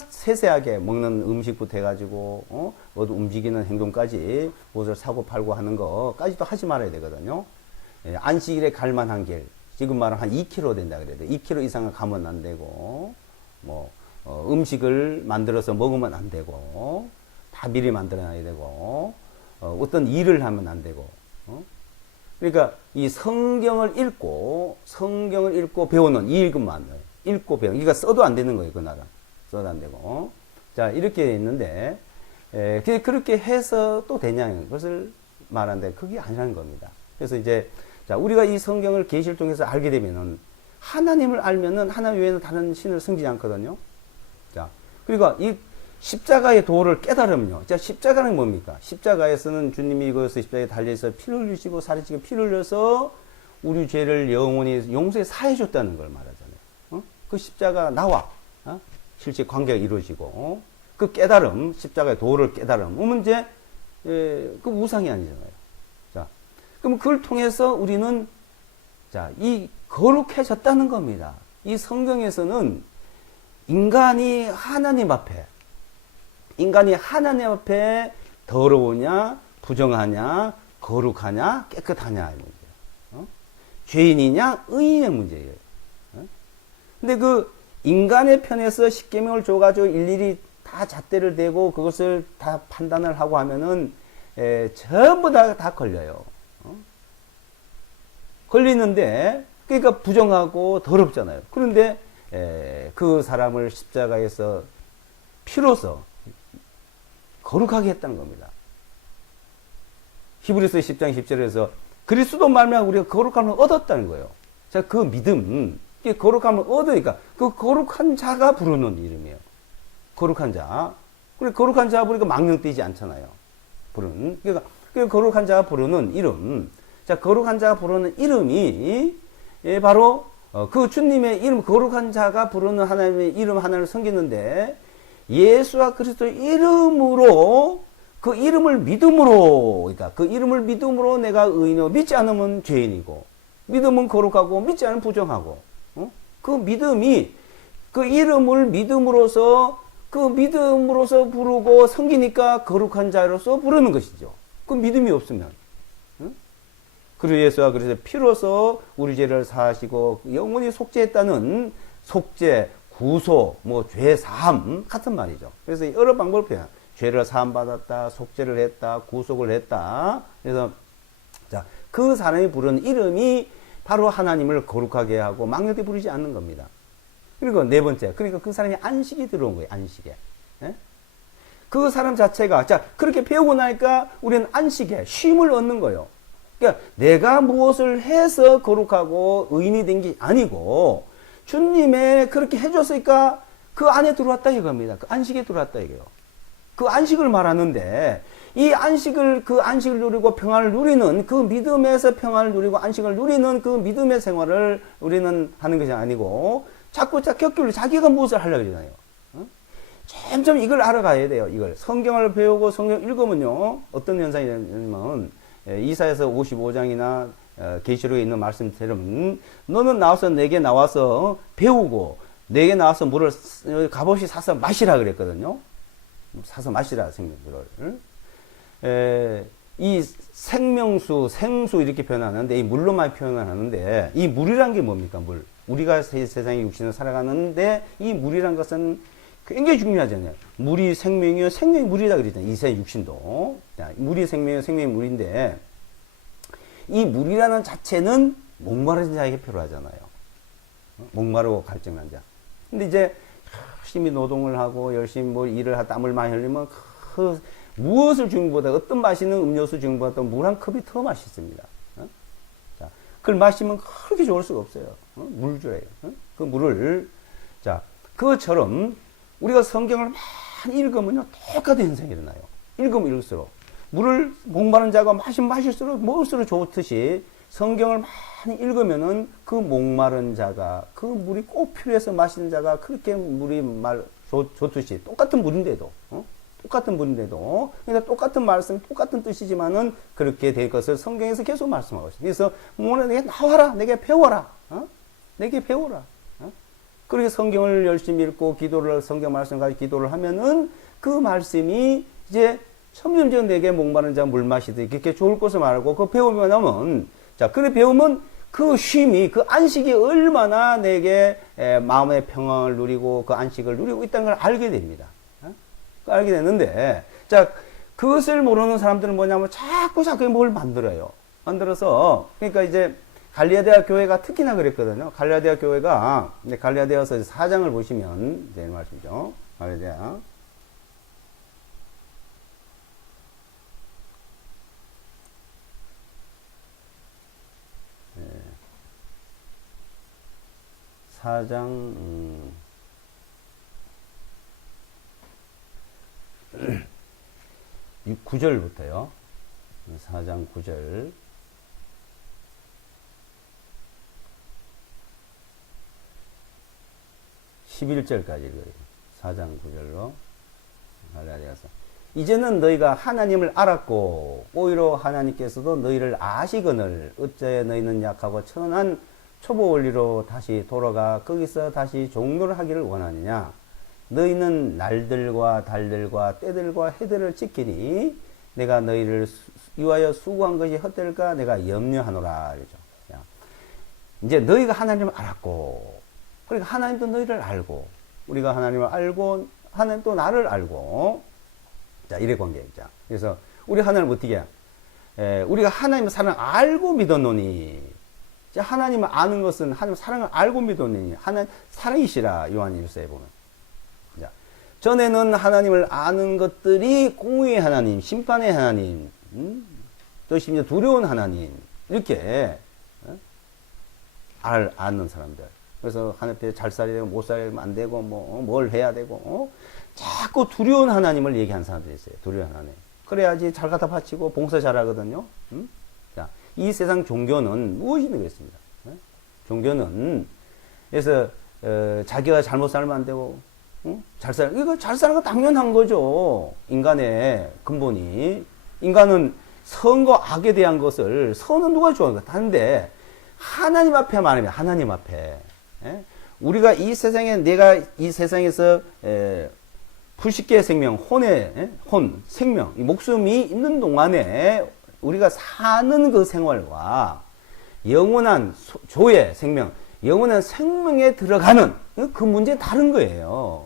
세세하게 먹는 음식부터 해가지고, 모두 움직이는 행동까지, 무엇을 사고 팔고 하는 거까지도 하지 말아야 되거든요. 안식일에 갈 만한 길, 지금 말은 한 2km 된다 그래야 돼. 2km 이상을 가면 안 되고, 음식을 만들어서 먹으면 안 되고, 다 미리 만들어놔야 되고, 어떤 일을 하면 안 되고, 그러니까 이 성경을 읽고 배우는 이 읽음만 읽고 배우는, 그러니까 써도 안 되는 거예요. 그 나라 써도 안 되고. 자, 이렇게 있는데 그렇게 해서 또 되냐 그것을 말하는데 그게 아니라는 겁니다. 그래서 이제 자, 우리가 이 성경을 계시를 통해서 알게 되면은 하나님을 알면은 하나님 외에는 다른 신을 섬기지 않거든요. 자, 그리고 이 십자가의 도를 깨달으면요. 자, 십자가는 뭡니까? 십자가에서는 주님이 이것을 십자가에 달려서 피를 흘리시고 살이 찌고 피를 흘려서 우리 죄를 영원히 용서해 사해 줬다는 걸 말하잖아요. 그 십자가 나와 실제 관계가 이루어지고 그 깨달음, 십자가의 도를 깨달음, 이제 그 우상이 아니잖아요. 자, 그럼 그걸 통해서 우리는 자, 이 거룩해졌다는 겁니다. 이 성경에서는 인간이 하나님 앞에 더러우냐, 부정하냐, 거룩하냐, 깨끗하냐 이 문제예요. 죄인이냐, 의인의 문제예요. 근데 그 인간의 편에서 십계명을 줘가지고 일일이 다 잣대를 대고 그것을 다 판단을 하고 하면은 전부 다 걸려요. 걸리는데 그러니까 부정하고 더럽잖아요. 그런데 그 사람을 십자가에서 피로서 거룩하게 했다는 겁니다. 히브리서 10장 10절에서 그리스도 말미암아 우리가 거룩함을 얻었다는 거예요. 자, 그 믿음, 거룩함을 얻으니까 그 거룩한 자가 부르는 이름이에요. 거룩한 자. 그래, 거룩한 자가 부르니까 망령되지 않잖아요. 그러니까 거룩한 자가 부르는 이름. 자, 거룩한 자가 부르는 이름이 바로 그 주님의 이름, 거룩한 자가 부르는 하나님의 이름 하나를 섬기는데 예수와 그리스도의 이름으로 그 이름을 믿음으로, 그러니까 그 이름을 믿음으로 내가 의인이고 믿지 않으면 죄인이고 믿으면 거룩하고 믿지 않으면 부정하고 그 믿음이 그 이름을 믿음으로서 부르고 섬기니까 거룩한 자로서 부르는 것이죠. 그 믿음이 없으면 그리고 예수와 그리스도의 피로서 우리 죄를 사하시고 영원히 속죄했다는 속죄, 구소, 죄 사함 같은 말이죠. 그래서 여러 방법을 표현. 죄를 사함 받았다, 속죄를 했다, 구속을 했다. 그래서 자, 그 사람이 부르는 이름이 바로 하나님을 거룩하게 하고 망령되게 부르지 않는 겁니다. 그리고 네 번째, 그러니까 그 사람이 안식이 들어온 거예요. 안식에. 예? 그 사람 자체가 자, 그렇게 배우고 나니까 우리는 안식에 쉼을 얻는 거예요. 그러니까 내가 무엇을 해서 거룩하고 의인이 된 게 아니고 주님의 그렇게 해줬으니까 그 안에 들어왔다 이겁니다. 그 안식에 들어왔다 이거예요. 그 안식을 말하는데 이 안식을 그 안식을 누리고 평안을 누리는 그 믿음에서 평안을 누리고 안식을 누리는 그 믿음의 생활을 우리는 하는 것이 아니고 자꾸 격결로 자기가 무엇을 하려고 그러잖아요. 점점 이걸 알아가야 돼요. 이걸 성경을 배우고 성경 읽으면요 어떤 현상이 되냐면 이사야서 55장이나 계시록에 있는 말씀처럼 너는 내게 나와서 배우고 내게 나와서 물을 값없이 사서 마시라 그랬거든요. 사서 마시라 생명수를. 이 생명수, 생수 이렇게 표현하는데 이 물로만 표현을 하는데 이 물이란 게 뭡니까? 물. 우리가 세상의 육신을 살아가는데 이 물이란 것은 굉장히 중요하잖아요. 물이 생명이요, 생명이 물이다 그랬잖아요. 이 세상 육신도. 물이 생명이요, 생명이 물인데 이 물이라는 자체는 목마른 자에게 필요하잖아요. 목마르고 갈증난 자. 근데 이제 열심히 노동을 하고 열심히 일을 하다 땀을 많이 흘리면 그 무엇을 주는 것보다 어떤 맛있는 음료수 주는 것보다 물 한 컵이 더 맛있습니다. 자, 그걸 마시면 그렇게 좋을 수가 없어요. 물 주래요. 그 물을. 자, 그것처럼 우리가 성경을 많이 읽으면요, 똑같은 현상이 일어나요. 읽으면 읽을수록. 물을 목마른 자가 마시면 마실수록 먹을수록 좋듯이 성경을 많이 읽으면은 그 목마른 자가 그 물이 꼭 필요해서 마시는 자가 그렇게 물이 좋듯이 똑같은 물인데도 똑같은 물인데도 그러니까 똑같은 말씀 똑같은 뜻이지만은 그렇게 될 것을 성경에서 계속 말씀하고 있어요. 그래서 뭐냐 내게 나와라 내게 배워라 내게 배워라 그렇게 성경을 열심히 읽고 기도를 성경 말씀 가지고 기도를 하면은 그 말씀이 이제 점점점 내게 목마른 자 물 마시듯이 그렇게 좋을 것을 말하고 그 배우면 하면 자, 그래 배우면 그 쉼이, 그 안식이 얼마나 내게 마음의 평안을 누리고 그 안식을 누리고 있다는 걸 알게 됩니다. 알게 되는데, 자, 그것을 모르는 사람들은 뭐냐면 자꾸 뭘 만들어요. 만들어서, 그러니까 이제 갈리아디아 교회가 특히나 그랬거든요. 갈리아디아 교회가, 이제 갈리아디아서 4장을 보시면, 이제 말씀이죠. 갈리아디아. 사장 9절부터요. 4장 9절. 11절까지 읽어요. 4장 9절로. 갈라디아서. 이제는 너희가 하나님을 알았고 오히려 하나님께서도 너희를 아시거늘 어째 너희는 약하고 천한 초보 원리로 다시 돌아가 거기서 다시 종로를 하기를 원하느냐. 너희는 날들과 달들과 때들과 해들을 지키니 내가 너희를 위하여 수고한 것이 헛될까 내가 염려하노라. 그러죠. 이제 너희가 하나님을 알았고 그러니까 하나님도 너희를 알고 우리가 하나님을 알고 하나님도 나를 알고 자 이래 관계입니다. 그래서 우리 하나님을 어떻게 해? 우리가 하나님의 사랑을 알고 믿었노니 하나님을 아는 것은 하나님의 사랑을 알고 믿었느니 하나님 사랑이시라. 요한일서에 보면 자, 전에는 하나님을 아는 것들이 공의의 하나님, 심판의 하나님, 또 심지어 두려운 하나님 이렇게 아는 사람들. 그래서 하나님 앞에 잘 살아야 되고 못 살면 안 되고 뭘 해야 되고 자꾸 두려운 하나님을 얘기하는 사람들이 있어요. 두려운 하나님. 그래야지 잘 갖다 바치고 봉사 잘하거든요. 자. 이 세상 종교는 무엇이 되겠습니다. 종교는 그래서 자기가 잘못 살면 안 되고 이거 잘 사는 거 당연한 거죠. 인간의 근본이 인간은 선과 악에 대한 것을 선은 누가 좋아하는 것 하는데 하나님 앞에 말하면 하나님 앞에 우리가 이 세상에 내가 이 세상에서 불식계의 생명 혼 생명 이 목숨이 있는 동안에 우리가 사는 그 생활과 영원한 조의 생명, 영원한 생명에 들어가는 그 문제 다른 거예요.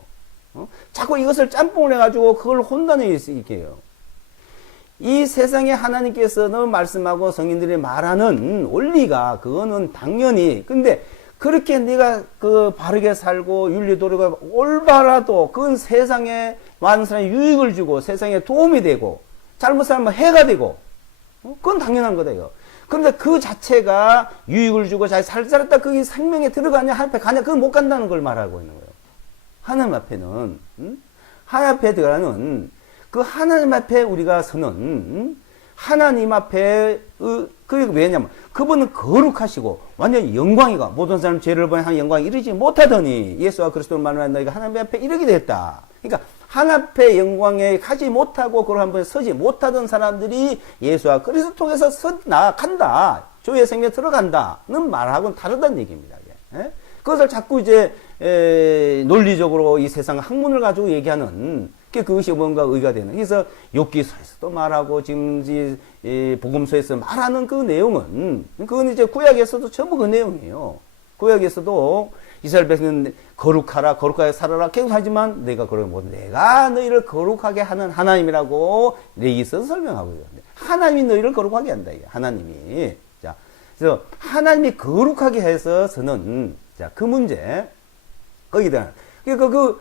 자꾸 이것을 짬뽕을 해가지고 그걸 혼돈해 수 있게 해요. 이 세상에 하나님께서는 말씀하고 성인들이 말하는 원리가 그거는 당연히 근데 그렇게 네가 그 바르게 살고 윤리도리가 올바라도 그건 세상에 많은 사람이 유익을 주고 세상에 도움이 되고 잘못 살면 해가 되고 그건 당연한 거다요. 그런데 그 자체가 유익을 주고 잘 살았다 그게 생명에 들어가냐 하나님 앞에 가냐 그건 못 간다는 걸 말하고 있는 거예요. 하나님 앞에는 하나님 앞에 들어가는 그 하나님 앞에 우리가 서는 하나님 앞에 그리고 왜냐면 그분은 거룩하시고 완전히 영광이가 모든 사람 죄를 보여 하는 영광이 이르지 못하더니 예수와 그리스도를 만나면 너희가 하나님 앞에 이르게 됐다. 그러니까 하나님 앞에 영광에 가지 못하고 그걸 한번 서지 못하던 사람들이 예수와 그리스도 통해서 나아간다. 조의 생명에 들어간다는 말하고는 다르다는 얘기입니다. 예? 그것을 자꾸 이제 논리적으로 이 세상 학문을 가지고 얘기하는 그것이 뭔가 의가 되는. 그래서 욥기서에서도 말하고 지금 이 복음서에서 말하는 그 내용은 그건 이제 구약에서도 전부 그 내용이에요. 구약에서도 이스라엘 백성은 거룩하게 살아라 계속 하지만 내가 내가 너희를 거룩하게 하는 하나님이라고 레위기서에서 설명하고 있는데 하나님이 너희를 거룩하게 한다. 이게 하나님이. 자, 그래서 하나님이 거룩하게 해서서는 자, 그 문제 거기다. 그러니까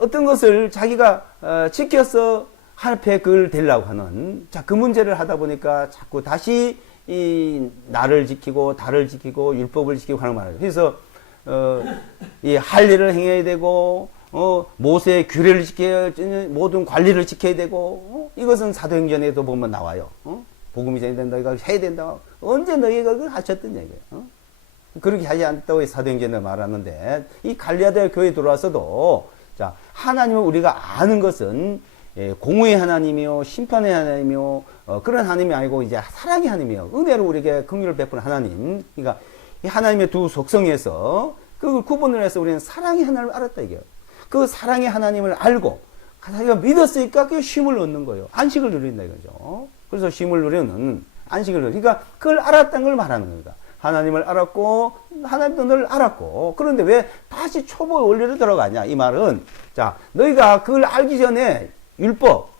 어떤 것을 자기가 지켜서 앞에 그걸 되려고 하는, 자, 그 문제를 하다 보니까 자꾸 다시 이 나를 지키고 달을 지키고 율법을 지키고 하는 말이에요. 그래서 이 할 일을 행해야 되고 모세의 규례를 지켜야, 모든 관리를 지켜야 되고 이것은 사도행전에도 보면 나와요. 복음이 전된다, 이거 해야 된다. 언제 너희가 그걸 하셨던 얘기예요. 그렇게 하지 않았다고 사도행전에 말하는데, 이 갈리아다 교회에 들어와서도, 자, 하나님을 우리가 아는 것은 공의의 하나님이요, 심판의 하나님이요, 그런 하나님이 아니고 이제 사랑의 하나님이요, 은혜로 우리에게 긍휼을 베푸는 하나님. 그러니까 이 하나님의 두 속성에서 그걸 구분을 해서 우리는 사랑의 하나님을 알았다 이게요. 그 사랑의 하나님을 알고 자기가 믿었으니까 그 쉼을 얻는 거예요. 안식을 누린다 이거죠. 그래서 쉼을 누리는 안식을 누리. 그러니까 그걸 알았다는 걸 말하는 겁니다. 하나님을 알았고 하나님도 너를 알았고, 그런데 왜 다시 초보의 원리로 들어가냐 이 말은, 자, 너희가 그걸 알기 전에 율법,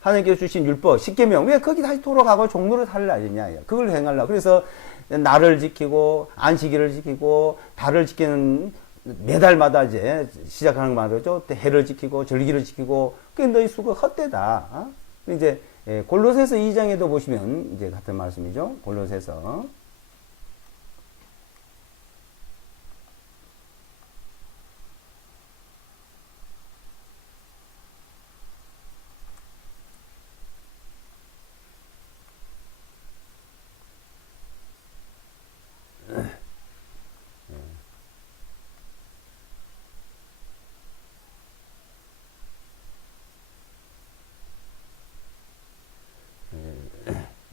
하나님께서 주신 율법, 십계명, 왜 거기 다시 돌아가고 종로를 살려 하느냐, 그걸 행하려고. 그래서 날을 지키고 안식일을 지키고 달을 지키는, 매달마다 이제 시작하는 말이죠. 해를 지키고 절기를 지키고, 그게 너희 수고 헛되다. 이제 골로새서 2장에도 보시면 이제 같은 말씀이죠. 골로새서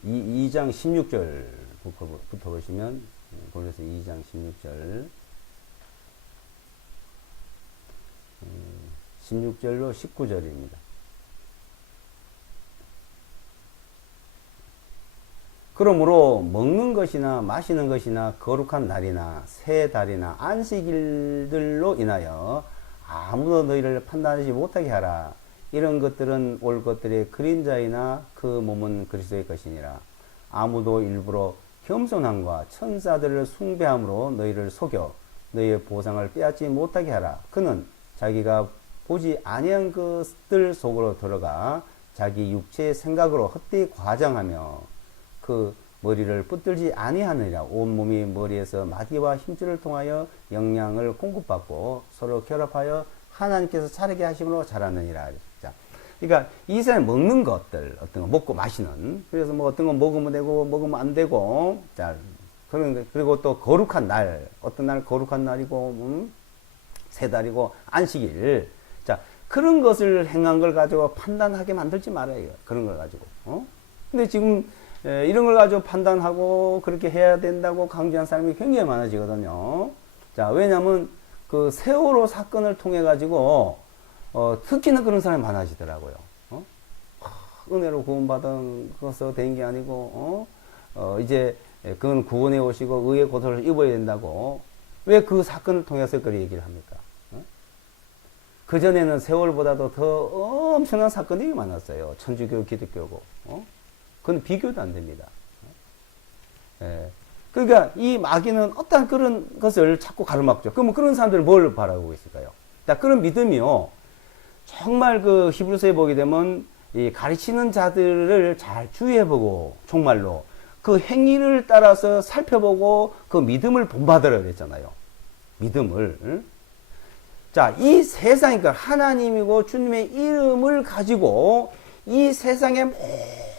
2장 16절부터 보시면, 골로새 2장 16절, 16절로 19절입니다. 그러므로 먹는 것이나 마시는 것이나 거룩한 날이나 새 달이나 안식일들로 인하여 아무도 너희를 판단하지 못하게 하라. 이런 것들은 올 것들의 그림자이나 그 몸은 그리스도의 것이니라. 아무도 일부러 겸손함과 천사들을 숭배함으로 너희를 속여 너희의 보상을 빼앗지 못하게 하라. 그는 자기가 보지 아니한 것들 속으로 들어가 자기 육체의 생각으로 헛되이 과장하며 그 머리를 붙들지 아니하느니라. 온몸이 머리에서 마디와 힘줄을 통하여 영양을 공급받고 서로 결합하여 하나님께서 자라게 하심으로 자라느니라. 자, 그러니까 이 세상에 먹는 것들, 어떤 거 먹고 마시는, 그래서 뭐 어떤 거 먹으면 되고 먹으면 안 되고, 자, 그리고 또 거룩한 날, 어떤 날 거룩한 날이고 새 달이고 안식일, 자, 그런 것을 행한 걸 가지고 판단하게 만들지 말아요. 그런 걸 가지고. 근데 지금 이런 걸 가지고 판단하고 그렇게 해야 된다고 강조한 사람이 굉장히 많아지거든요. 자, 왜냐면 그 세월호 사건을 통해 가지고 특히나 그런 사람이 많아지더라고요. 은혜로 구원받은 것서 된 게 아니고 이제 그건 구원해 오시고 의의 고통을 입어야 된다고 왜 그 사건을 통해서 그렇게 얘기를 합니까? 그전에는 세월보다도 더 엄청난 사건들이 많았어요. 천주교, 기독교고. 그건 비교도 안 됩니다. 그러니까 이 마귀는 어떤 그런 것을 자꾸 가로막죠. 그러면 그런 사람들은 뭘 바라고 있을까요? 자, 그런 믿음이요. 정말 그 히브리서에 보게 되면 이 가르치는 자들을 잘 주의해보고 정말로 그 행위를 따라서 살펴보고 그 믿음을 본받으라 그랬잖아요. 믿음을. 응? 자, 이 세상이 그러니까 하나님이고 주님의 이름을 가지고 이 세상의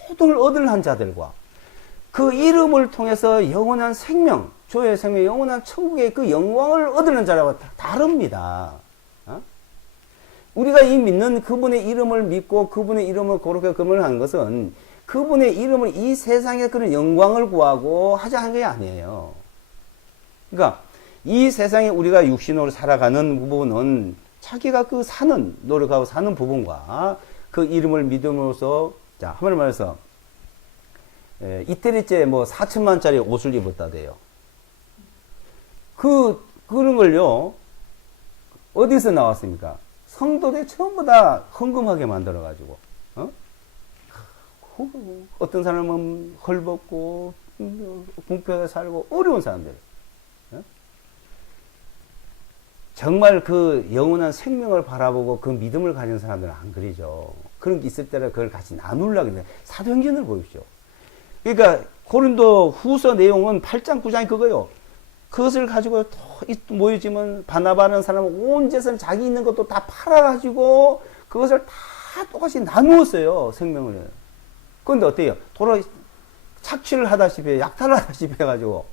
모든 걸 얻으려는 자들과 그 이름을 통해서 영원한 생명, 조의 생명, 영원한 천국의 그 영광을 얻으려는 자라고 다릅니다. 우리가 이 믿는 그분의 이름을 믿고 그분의 이름을 거룩하게 금을 것은 그분의 이름을 이 세상의 그런 영광을 구하고 하자 하는 게 아니에요. 그러니까 이 세상에 우리가 육신으로 살아가는 부분은 자기가 그 사는, 노력하고 사는 부분과 그 이름을 믿음으로써, 자, 한마디로 말해서, 이태리째 뭐 4천만짜리 옷을 입었다대요. 그런 걸요, 어디서 나왔습니까? 성도들 전부 다 헌금하게 만들어가지고, 어떤 사람은 헐벗고, 궁핍하게 살고, 어려운 사람들. 정말 그 영원한 생명을 바라보고 그 믿음을 가진 사람들은 안 그러죠. 그런 게 있을 때는 그걸 같이 나누려고 해요. 사도행전을 보십시오. 그러니까 고린도 후서 내용은 8장 9장이 그거요. 그것을 가지고 또 모여지면 바나바라는 사람은 온 재산 자기 있는 것도 다 팔아가지고 그것을 다 똑같이 나누었어요. 생명을. 그런데 어때요? 착취를 하다시피 약탈을 하다시피 해가지고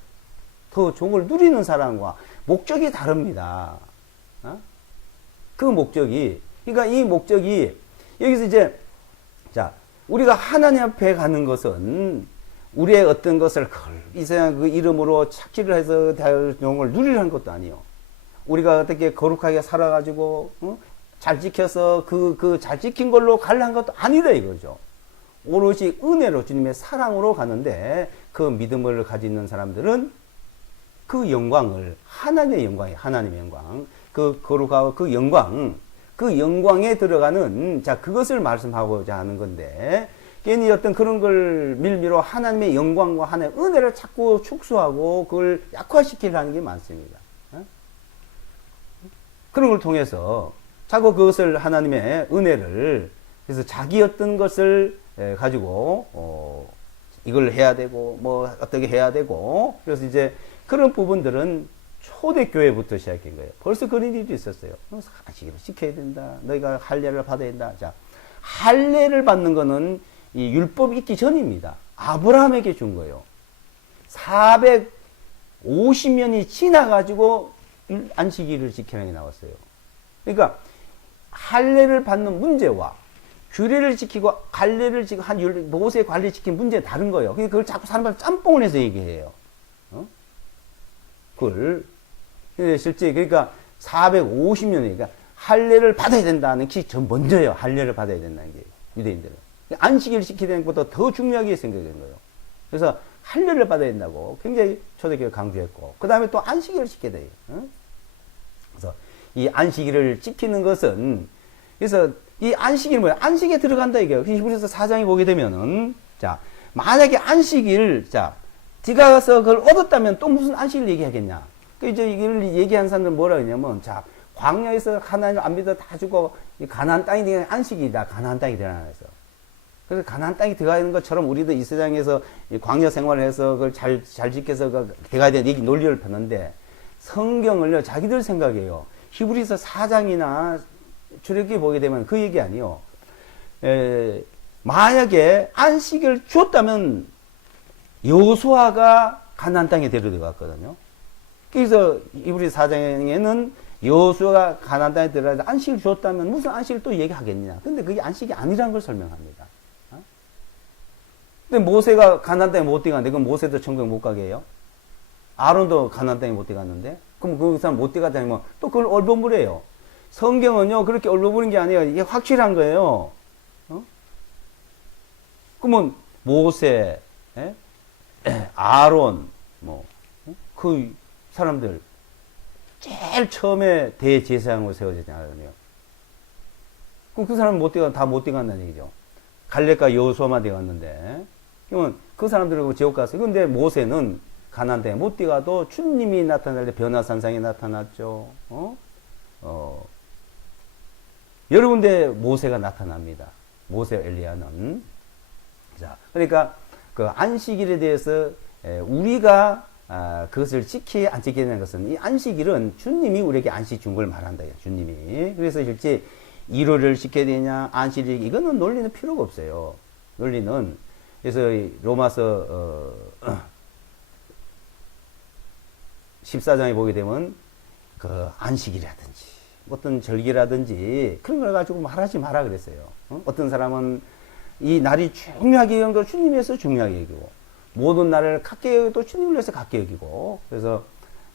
더 좋은 걸 누리는 사람과 목적이 다릅니다. 그 목적이, 그러니까 이 목적이 여기서 이제 자 우리가 하나님 앞에 가는 것은 우리의 어떤 것을 이 세상 그 이름으로 착취를 해서 영을 누리려는 것도 아니요. 우리가 어떻게 거룩하게 살아가지고 잘 지켜서 그 잘 지킨 걸로 가려는 것도 아니다 이거죠. 오롯이 은혜로 주님의 사랑으로 가는데 그 믿음을 가지고 있는 사람들은 그 영광을 하나님의 영광, 그 거룩하고 그 영광에 들어가는 자 그것을 말씀하고자 하는 건데 괜히 어떤 그런 걸 밀미로 하나님의 영광과 하나님의 은혜를 자꾸 축소하고 그걸 약화시키려는 게 많습니다. 그런 걸 통해서 자꾸 그것을 하나님의 은혜를 그래서 자기 어떤 것을 가지고 이걸 해야 되고 뭐 어떻게 해야 되고 그래서 이제 그런 부분들은 초대교회부터 시작한 거예요. 벌써 그런 일도 있었어요. 안식일을 지켜야 된다. 너희가 할례를 받아야 된다. 자, 할례를 받는 거는 이 율법이 있기 전입니다. 아브라함에게 준 거예요. 450년이 지나가지고 안식일을 지키라는 게 나왔어요. 그러니까 할례를 받는 문제와 규례를 지키고 할례를 지키고 모세의 관례를 지키는 문제는 다른 거예요. 그걸 자꾸 사람들 짬뽕을 해서 얘기해요. 그걸 실제 그러니까 450년이니까 할례를 받아야 된다는 게 전 먼저예요. 할례를 받아야 된다는 게 유대인들은 안식일을 지키야 되는 것보다 더 중요하게 생각된 거예요. 그래서 할례를 받아야 된다고 굉장히 초대교회 강조했고 그 다음에 또 안식일을 지켜야 돼요. 그래서 이 안식일을 지키는 것은 그래서 이 안식일 뭐야? 안식에 들어간다 이게요. 히브리서 4장에 보게 되면은 자 만약에 안식일 네가 가서 그걸 얻었다면 또 무슨 안식일 얘기하겠냐? 그 이제 이걸 얘기한 사람들은 뭐라 그러냐면 자 광야에서 하나님을 안 믿어 다 죽고 가나안 땅이 되는 안식이다. 가나안 땅이 되라 해서. 그래서 가나안 땅이 들어가는 것처럼 우리도 이 세상에서 광야 생활을 해서 그걸 잘 지켜서 들어가야 되는 얘기 논리를 펴는데 성경을요 자기들 생각이에요. 히브리서 4장이나 출애굽기 보게 되면 그 얘기 아니요. 만약에 안식을 줬다면 여호수아가 가나안 땅에 데려들어갔거든요. 그래서 히브리서 4장에는 여호수아가 가나안 땅에 들어가서 안식을 줬다면 무슨 안식을 또 얘기하겠냐. 근데 그게 안식이 아니라는 걸 설명합니다. 근데 모세가 가나안 땅에 못 들어갔는데 그럼 모세도 천국에 못 가게 해요? 아론도 가나안 땅에 못 들어갔는데 그럼 그 사람 못 들어갔다면 또 그걸 얼버무려요. 성경은요 그렇게 얼버무린 게 아니에요. 이게 확실한 거예요. 그러면 모세, 아론, 그 사람들 제일 처음에 대제사장으로 세워지지 않았나요? 그럼 그 사람은 다 못 들어간다는 얘기죠. 갈렙과 여호수아만 들어갔는데 그러면 그 사람들하고 지옥 갔어요. 근데 모세는 가나안 땅에 못 들어가도 주님이 나타날 때 변화산상에 나타났죠. 여러 군데 모세가 나타납니다. 모세 엘리야는. 자, 그러니까 그 안식일에 대해서 우리가 그것을 지키 안 지켜야 되는 것은 이 안식일은 주님이 우리에게 안식 준 걸 말한다. 주님이. 그래서 실제 일요일을 지켜야 되냐 안식일 이거는 논리는 필요가 없어요. 논리는 그래서 로마서 14장에 보게 되면 그 안식일이라든지 어떤 절기라든지 그런 걸 가지고 말하지 마라 그랬어요. 어떤 사람은 이 날이 중요하게 여긴 걸 주님에서 중요하게 여기고 모든 날을 갖게 여기도 주님을 위해서 갖게 여기고 그래서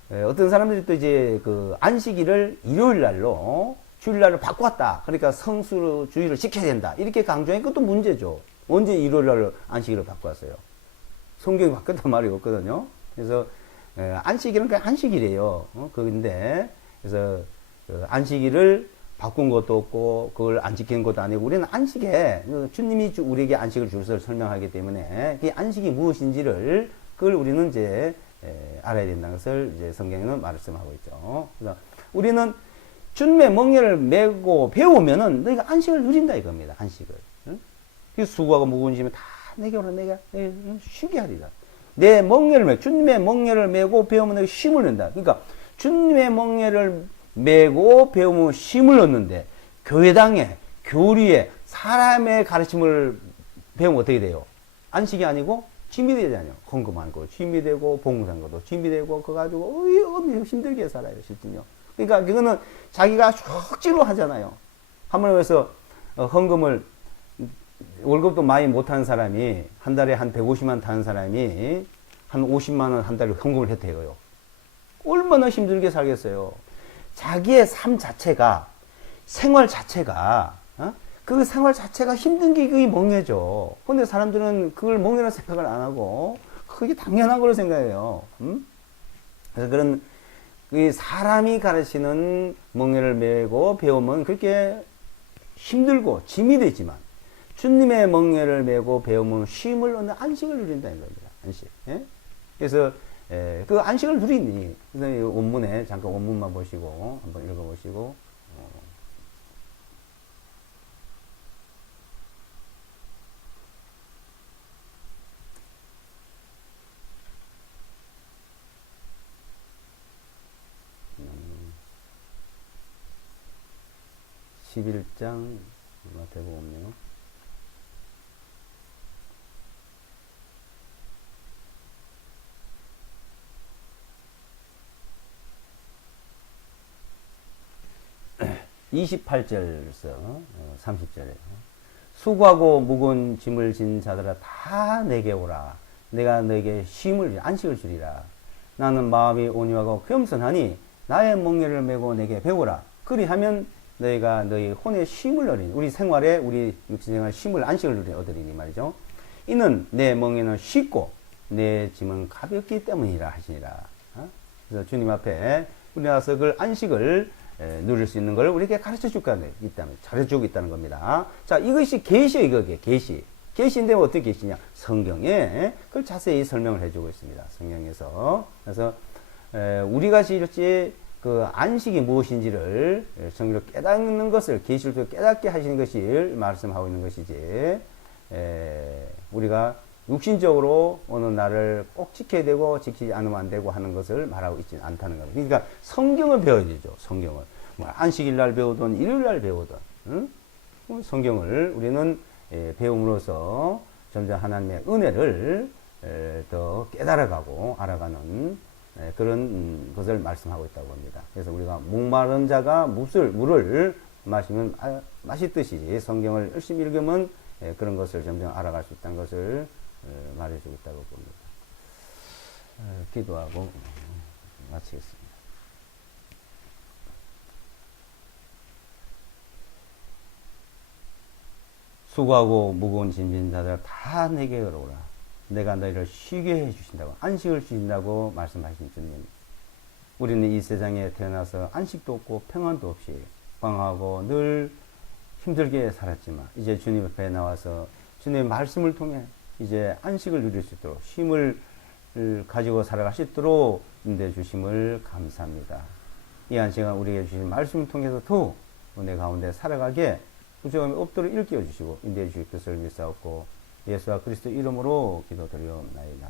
어떤 사람들이 또 이제 그 안식일을 일요일 날로 주일날을 바꿨다. 그러니까 성수주의를 지켜야 된다. 이렇게 강조하니까 그것도 문제죠. 언제 일요일 날로 안식일을 바꿨어요? 성경이 바꿨단 말이 없거든요. 그래서 안식일은 그냥 안식일이에요. 그런데 그래서 안식일을 바꾼 것도 없고 그걸 안 지키는 것도 아니고 우리는 안식에 주님이 우리에게 안식을 주셔서 설명하기 때문에 그 안식이 무엇인지를 그걸 우리는 이제 알아야 된다는 것을 이제 성경에는 말씀하고 있죠. 그래서 우리는 주님의 멍에를 메고 배우면은 너희가 안식을 누린다 이겁니다. 안식을. 응? 수고하고 무거운 짐을 다 내게 오라 내가 쉬게 하리라. 내 멍에를 메고 주님의 멍에를 메고 배우면 내가 쉼을 얻는다. 그러니까 주님의 멍에를 메고 배우면 쉼을 얻는데 교회당에 교리에 사람의 가르침을 배우면 어떻게 돼요? 안식이 아니고 짐이 되잖아요. 헌금한 거 짐이 되고 봉사한 것도 짐이 되고 그거 가지고 엄청 힘들게 살아요. 실제요. 그러니까 그거는 자기가 억지로 하잖아요. 한번 해서 헌금을 월급도 많이 못하는 사람이 한 달에 한 150만 타는 사람이 한 50만 원 한 달에 헌금을 혜택해요. 얼마나 힘들게 살겠어요. 자기의 삶 자체가 생활 자체가 그 생활 자체가 힘든 게 그게 멍해죠. 근데 사람들은 그걸 멍해라 생각을 안 하고 그게 당연한 걸로 생각해요. 그래서 그런 사람이 가르치는 멍에를 메고 배우면 그렇게 힘들고 짐이 되지만 주님의 멍에를 메고 배우면 쉼을 얻는 안식을 누린다는 겁니다. 안식. 예? 그래서 그 안식을 누리니 그래서 원문에 잠깐 원문만 보시고 한번 읽어보시고 11장 마태복음요. (28절에서) 30절에 수고하고 무거운 짐을 진 자들아 다 내게 오라. 내가 너에게 쉼을 안식을 주리라. 나는 마음이 온유하고 겸손하니 나의 멍에를 메고 내게 배우라. 그리하면 너희가 너희 혼의 쉼을 얻으리니 우리 생활에 우리 육신생활 쉼을 안식을 얻으리니 말이죠. 이는 내 멍에는 쉽고 내 짐은 가볍기 때문이라 하시니라. 그래서 주님 앞에 우리 나서 그 안식을 누릴 수 있는 걸 우리에게 가르쳐 주고 있다는, 가르쳐 있다는 겁니다. 자, 이것이 계시예요, 이거게. 계시. 계시인데 어떻게 계시냐? 성경에 그걸 자세히 설명을 해주고 있습니다. 성경에서. 그래서, 우리가 실제 그 안식이 무엇인지를 성경으로 깨닫는 것을, 계시를 깨닫게 하시는 것이 말씀하고 있는 것이지, 우리가 육신적으로 어느 날을 꼭 지켜야 되고 지키지 않으면 안 되고 하는 것을 말하고 있지 않다는 겁니다. 그러니까 성경을 배워야 되죠. 성경을. 뭐 안식일 날 배우든 일요일 날 배우든 성경을 우리는 배움으로써 점점 하나님의 은혜를 더 깨달아가고 알아가는 그런 것을 말씀하고 있다고 합니다. 그래서 우리가 목마른 자가 물을 마시면 마시듯이 성경을 열심히 읽으면 그런 것을 점점 알아갈 수 있다는 것을 말해주고 있다고 봅니다. 기도하고 마치겠습니다. 수고하고 무거운 짐진 자들 다 내게 오라. 내가 너희를 쉬게 해주신다고, 안식을 주신다고 말씀하신 주님. 우리는 이 세상에 태어나서 안식도 없고 평안도 없이 방황하고 늘 힘들게 살았지만 이제 주님 앞에 나와서 주님의 말씀을 통해 이제 안식을 누릴 수 있도록 쉼을 가지고 살아갈 수 있도록 인도해 주심을 감사합니다. 이 한 시간 우리에게 주신 말씀을 통해서 더 은혜 가운데 살아가게 부정함이 없도록 일깨워 주시고 인도해 주실 것을 믿사옵고 예수와 그리스도 이름으로 기도드리옵나이다.